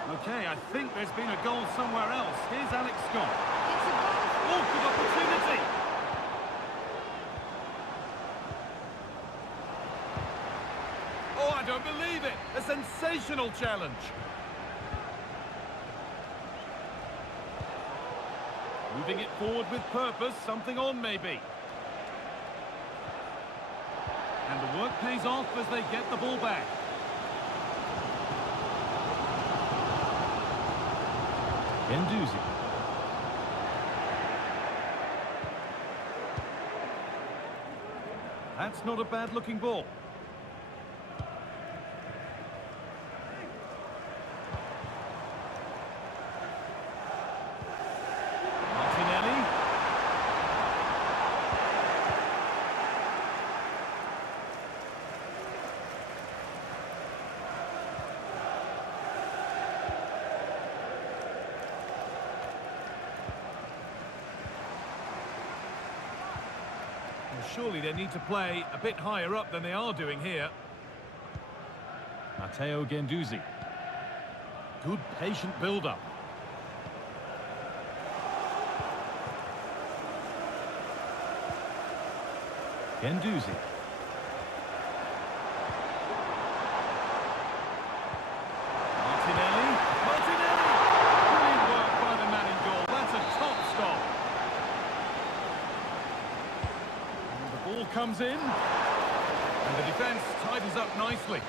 Okay, I think there's been a goal somewhere else. Here's Alex Scott. Oh, don't believe it! A sensational challenge! Moving it forward with purpose, something on maybe. And the work pays off as they get the ball back. Guendouzi. That's not a bad-looking ball. Martinelli. Surely they need to play a bit higher up than they are doing here. Matteo Guendouzi. Good patient build-up. Guendouzi. Martinelli. Martinelli! Brilliant work by the man in goal. That's a top stop. Ball comes in, and the defence tidies up nicely.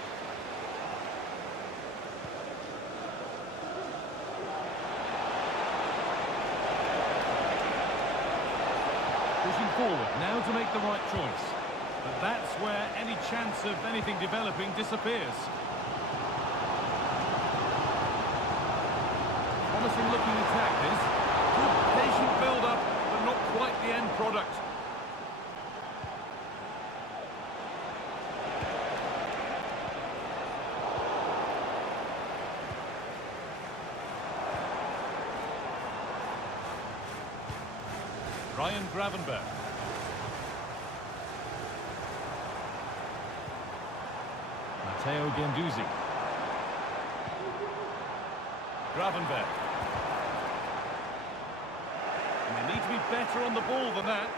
Pushing forward, now to make the right choice. But that's where any chance of anything developing disappears. Promising looking attack this. Good patient build-up, but not quite the end product. Ryan Gravenberch. Matteo Guendouzi. Gravenberch. And they need to be better on the ball than that.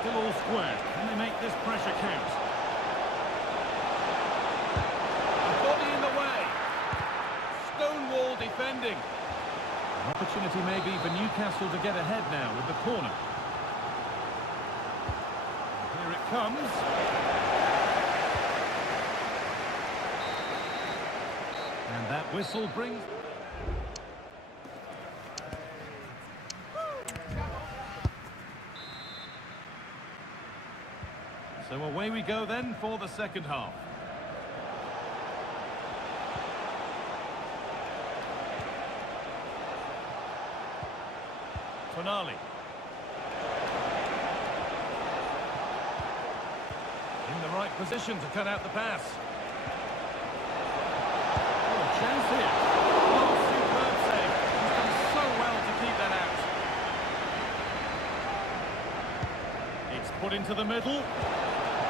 Still all square. Can they make this pressure count? A body in the way. Stonewall defending. An opportunity maybe for Newcastle to get ahead now with the corner. Here it comes. And that whistle brings... So away we go then for the second half. Tonali. In the right position to cut out the pass. Oh, a chance here. Oh, superb save. He's done so well to keep that out. It's put into the middle.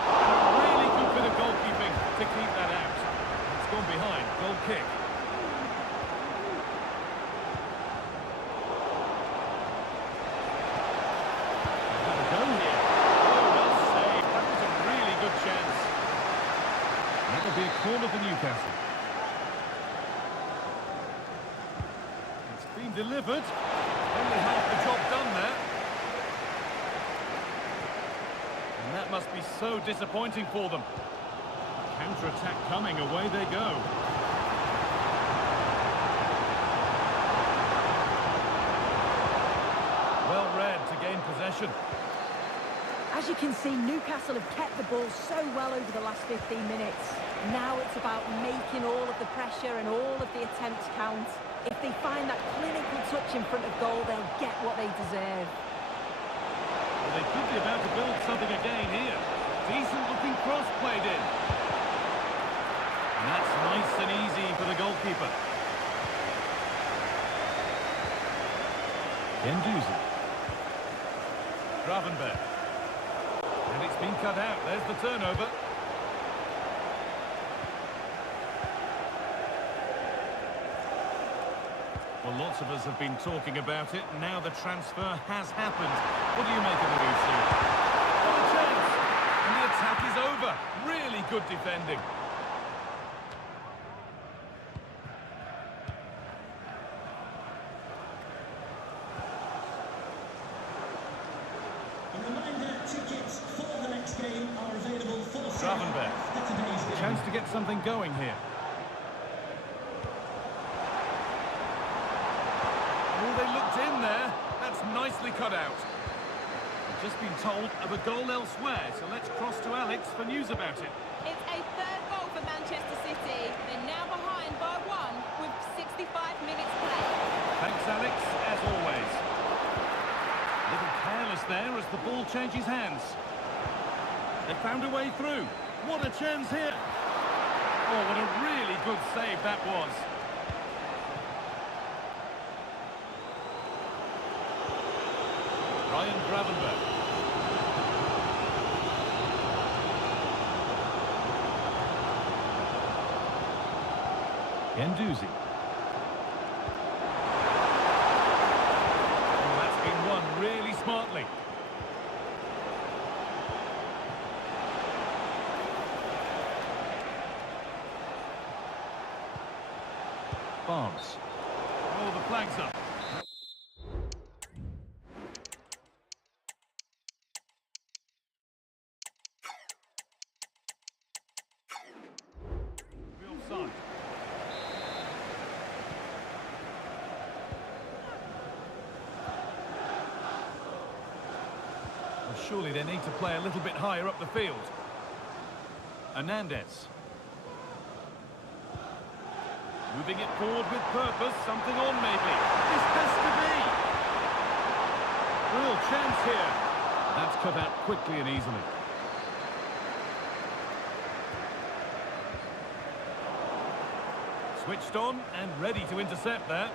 Really good bit of goalkeeping to keep that out. It's gone behind. Goal kick. Have a go here. Oh, well saved. That was a really good chance. That'll be a corner for Newcastle. It's been delivered. Only half the job done there. And that must be so disappointing for them. Counter-attack coming, away they go. Well read to gain possession. As you can see, Newcastle have kept the ball so well over the last 15 minutes. Now it's about making all of the pressure and all of the attempts count. If they find that clinical touch in front of goal, they'll get what they deserve. Well, they could be about to build something again here. Decent looking cross played in. And that's nice and easy for the goalkeeper. Guendouzi. Gravenberch. And it's been cut out. There's the turnover. Well, lots of us have been talking about it, and now the transfer has happened. What do you make of the move, Sue? What a chance! And the attack is over. Really good defending. A reminder, tickets for the next game are available for sale. Gravenberg. For today's game. Chance to get something going here. Oh, they looked in there. That's nicely cut out. We've just been told of a goal elsewhere, so let's cross to Alex for news about it. It's a third goal for Manchester City. They're now behind by 1 with 65 minutes played. Thanks, Alex, as always. A little careless there as the ball changes hands. They found a way through. What a chance here. Oh, what a really good save that was. Ryan Gravenberg. Gendouzi. Oh, that's been won really smartly. Barnes. Oh, the flag's up. Offside. Well, surely they need to play a little bit higher up the field. Hernandez. Moving it forward with purpose, something on maybe. This has to be! Real chance here. That's cut out quickly and easily. Switched on and ready to intercept there.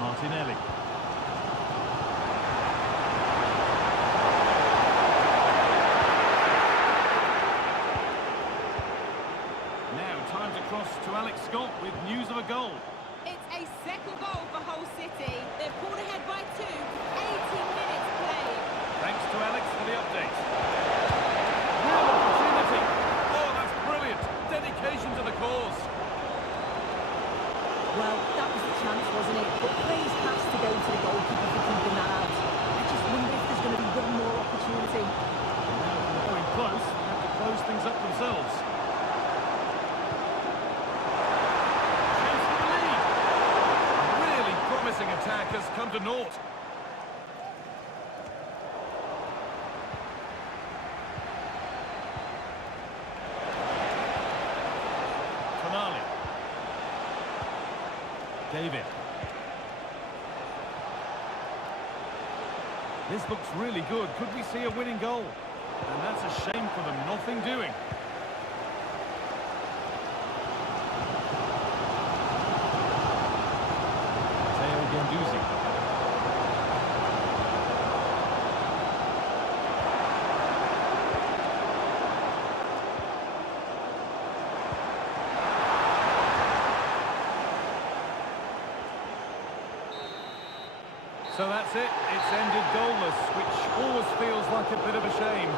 Martinelli. Time to cross to Alex Scott with news of a goal. It's a second goal for Hull City. They're pulled ahead by 2, 18 minutes played. Thanks to Alex for the update. Real opportunity. Oh, that's brilliant. Dedication to the cause. Well, that was the chance, wasn't it? But praise has to go to the goalkeeper for keeping that out. I just wonder if there's going to be one more opportunity. Now they're going close. They have to close things up themselves. Attack has come to naught. Tonali. David. This looks really good. Could we see a winning goal? And that's a shame for them. Nothing doing. Gendouzi. So that's it. It's ended goalless, which always feels like a bit of a shame.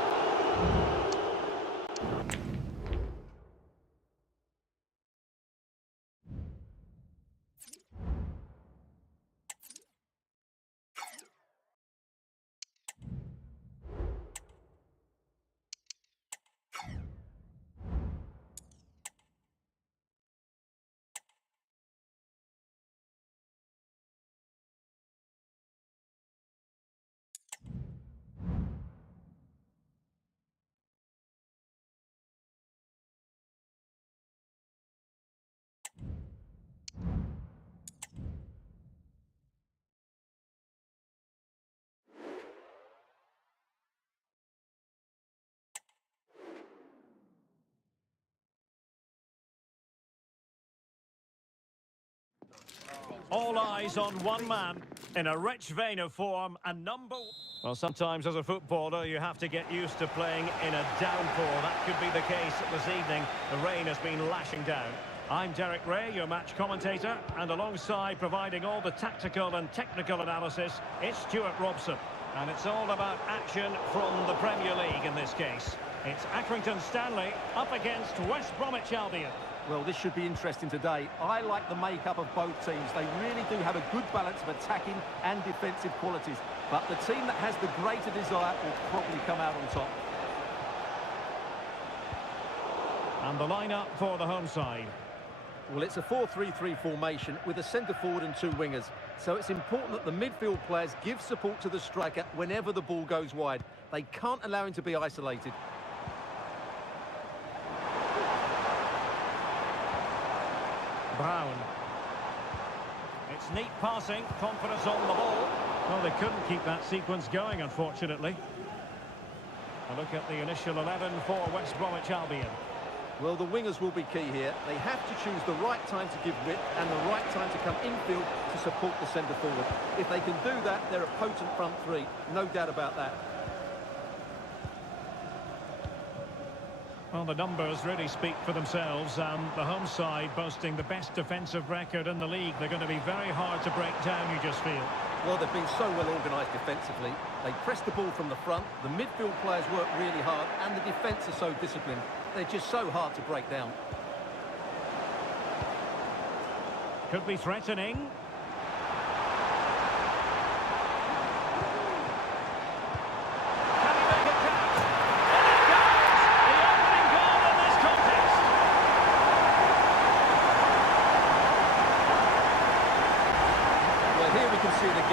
All eyes on one man in a rich vein of form and number... Well, sometimes as a footballer you have to get used to playing in a downpour. That could be the case this evening. The rain has been lashing down. I'm Derek Ray, your match commentator, and alongside providing all the tactical and technical analysis, it's Stuart Robson. And it's all about action from the Premier League in this case. It's Accrington Stanley up against West Bromwich Albion. Well, this should be interesting today. I like the makeup of both teams. They really do have a good balance of attacking and defensive qualities. But the team that has the greater desire will probably come out on top. And the lineup for the home side. Well, it's a 4-3-3 formation with a centre forward and two wingers. So it's important that the midfield players give support to the striker whenever the ball goes wide. They can't allow him to be isolated. Brown. It's neat passing, confidence on the ball. Well, they couldn't keep that sequence going, unfortunately. A look at the initial 11 for West Bromwich Albion. Well, the wingers will be key here. They have to choose the right time to give width and the right time to come infield to support the centre forward. If they can do that, they're a potent front three. No doubt about that. Well, the numbers really speak for themselves. The home side boasting the best defensive record in the league. They're going to be very hard to break down, you just feel. Well, they've been so well organised defensively. They press the ball from the front, the midfield players work really hard, and the defence are so disciplined. They're just so hard to break down. Could be threatening.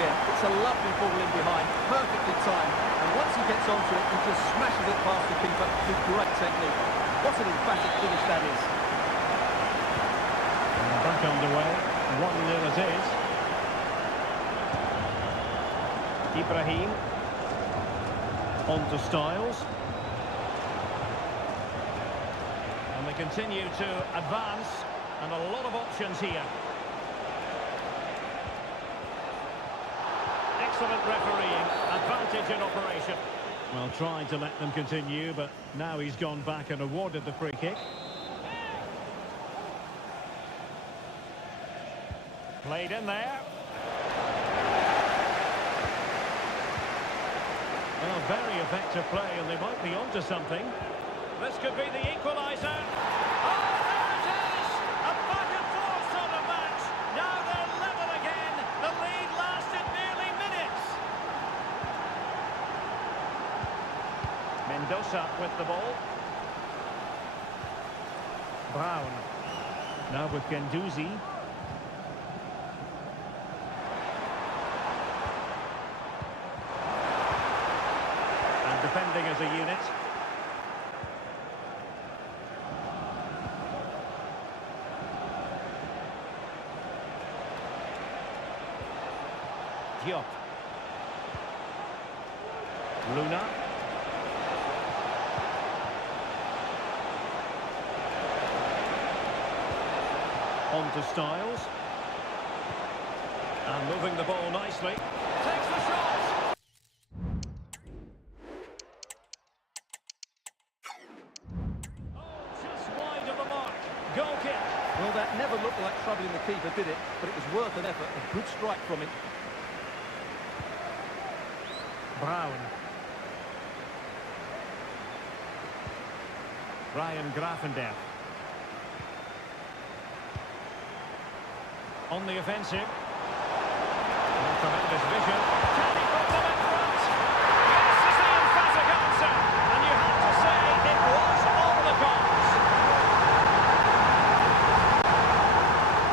It's a lovely ball in behind, perfectly timed, and once he gets onto it, he just smashes it past the keeper with great technique. What an emphatic finish that is. And back underway, 1-0 it is. Ibrahim. On to Styles. And they continue to advance, and a lot of options here. Excellent refereeing, advantage in operation. Well, trying to let them continue, but now he's gone back and awarded the free kick. Played in there. Well, very effective play, and they might be onto something. This could be the equaliser. Oh, there it is! A back-and-forth sort of match. Now they're level again. The lead lasted nearly minutes. Mendoza with the ball. Brown. Now with Guendouzi. And defending as a unit. Diop. Luna. On to Styles. And moving the ball nicely. Takes the shot! Oh, just wide of the mark. Goal kick. Well, that never looked like troubling the keeper, did it? But it was worth an effort. A good strike from him. Brown. Ryan Grafendel. On the offensive. Oh, tremendous vision. Can he put them in front? Yes, is the emphatic answer. And you have to say it was on the cards.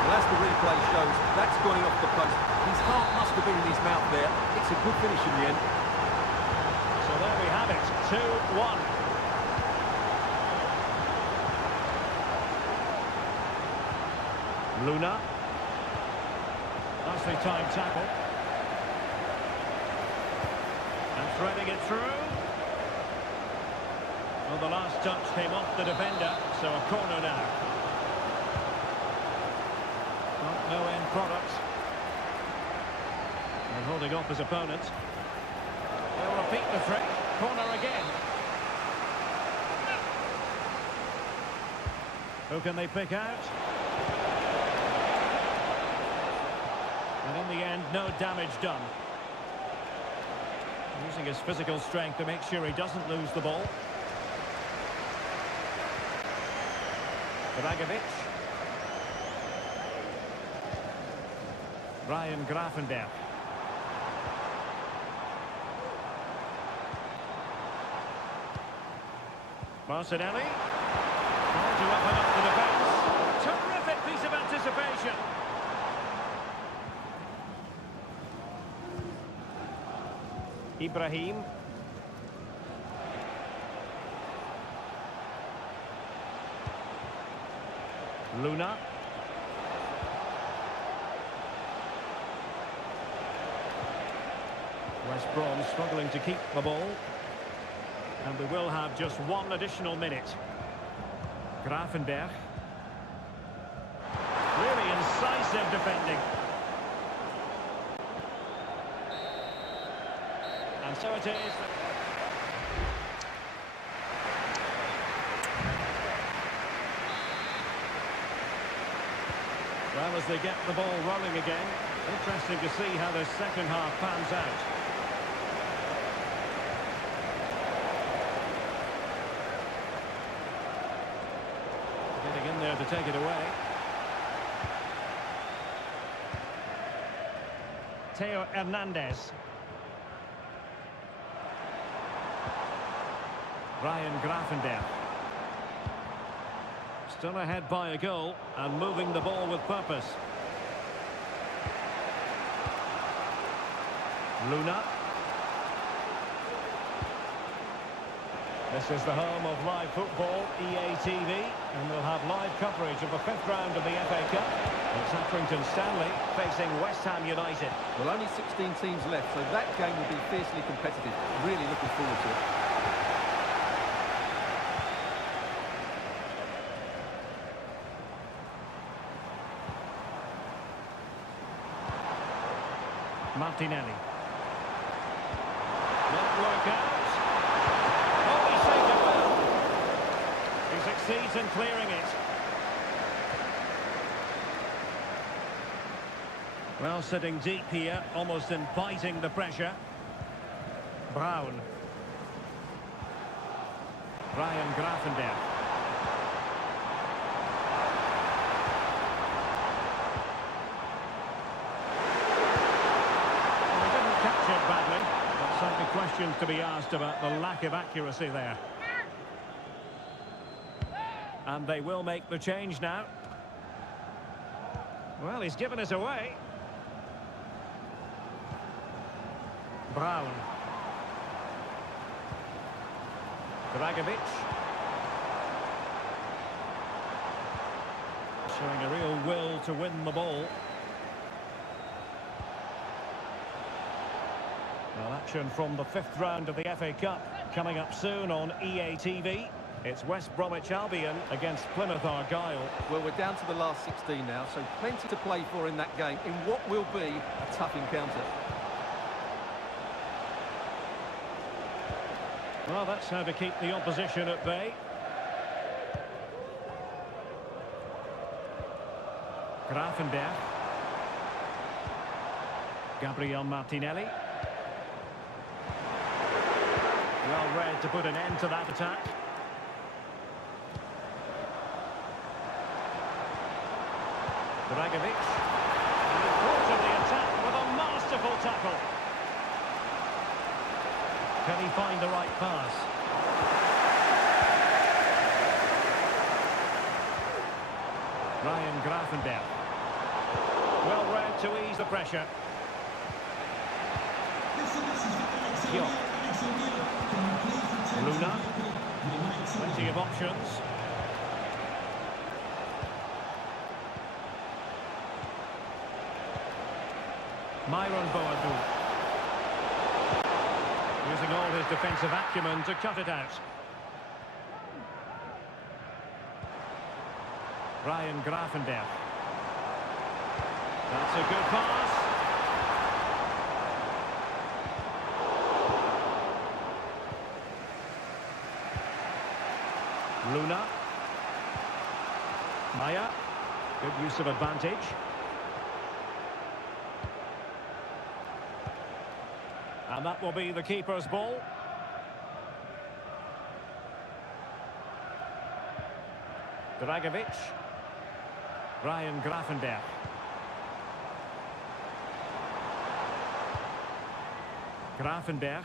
Well, as the replay shows, that's going off the post. His heart must have been in his mouth there. It's a good finish in the end. So there we have it, 2-1. Luna. Nicely timed tackle. And threading it through. Well, the last touch came off the defender, so a corner now. Well, no end product. And holding off his opponent. They'll repeat the trick. Corner again. Who can they pick out? And in the end, no damage done. Using his physical strength to make sure he doesn't lose the ball. Dragovic. Ryan Gravenberch. Martinelli. Trying to open up the defence. Terrific piece of anticipation. Ibrahim. Luna. West Brom struggling to keep the ball. And we will have just one additional minute. Gravenberch. Really incisive defending. And so it is. Well, as they get the ball rolling again, interesting to see how the second half pans out. Getting in there to take it away. Theo Hernandez. Ryan Gravenberch. Still ahead by a goal and moving the ball with purpose. Luna. This is the home of live football, EA TV, and we'll have live coverage of the fifth round of the FA Cup. It's Accrington Stanley facing West Ham United. Well, only 16 teams left, so that game will be fiercely competitive. Really looking forward to it. Martinelli. Not work out. Oh, he saved it well. He succeeds in clearing it. Well, sitting deep here, almost inviting the pressure. Brown. Ryan Gravenberch. Badly, but certainly questions to be asked about the lack of accuracy there. And they will make the change now. Well, he's given us away. Brown. Dragovic. Showing a real will to win the ball. Well, action from the fifth round of the FA Cup coming up soon on EA TV. It's West Bromwich Albion against Plymouth Argyle. Well, we're down to the last 16 now, so plenty to play for in that game, in what will be a tough encounter. Well, that's how to keep the opposition at bay. Gravenberch. Gabriel Martinelli. Well read to put an end to that attack. Dragovic. And the course of the attack with a masterful tackle. Can he find the right pass? Ryan Gravenberch. Well read to ease the pressure. Luna. Plenty of options. Myron Boadu. Using all his defensive acumen to cut it out. Ryan Gravenberch. That's a good pass. Luna. Maya. Good use of advantage. And that will be the keeper's ball. Dragovic. Ryan Grafenberg. Grafenberg.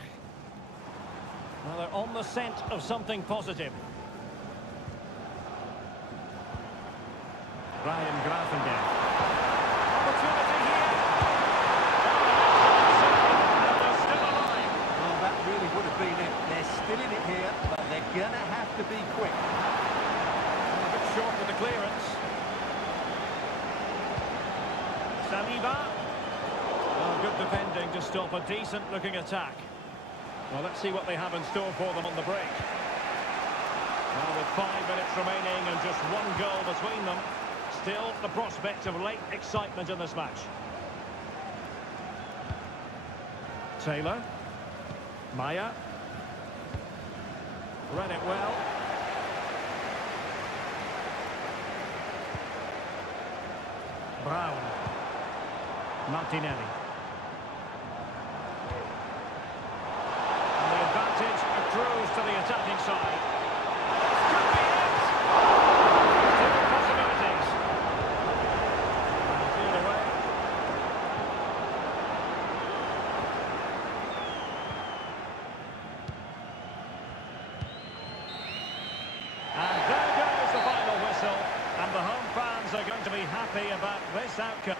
Well, they're on the scent of something positive. Ryan Grafenberg. Opportunity here. And they're still alive. Well, that really would have been it. They're still in it here, but they're going to have to be quick. A bit short with the clearance. Saliba. Oh, good defending to stop a decent-looking attack. Well, let's see what they have in store for them on the break. Well, with 5 minutes remaining and just 1 goal between them, still the prospect of late excitement in this match. Taylor. Maya. Read it well. Brown. Martinelli. And the advantage accrues to the attacking side. This could be it! Two possibilities. Cleared away. And there goes the final whistle. And the home fans are going to be happy about this outcome.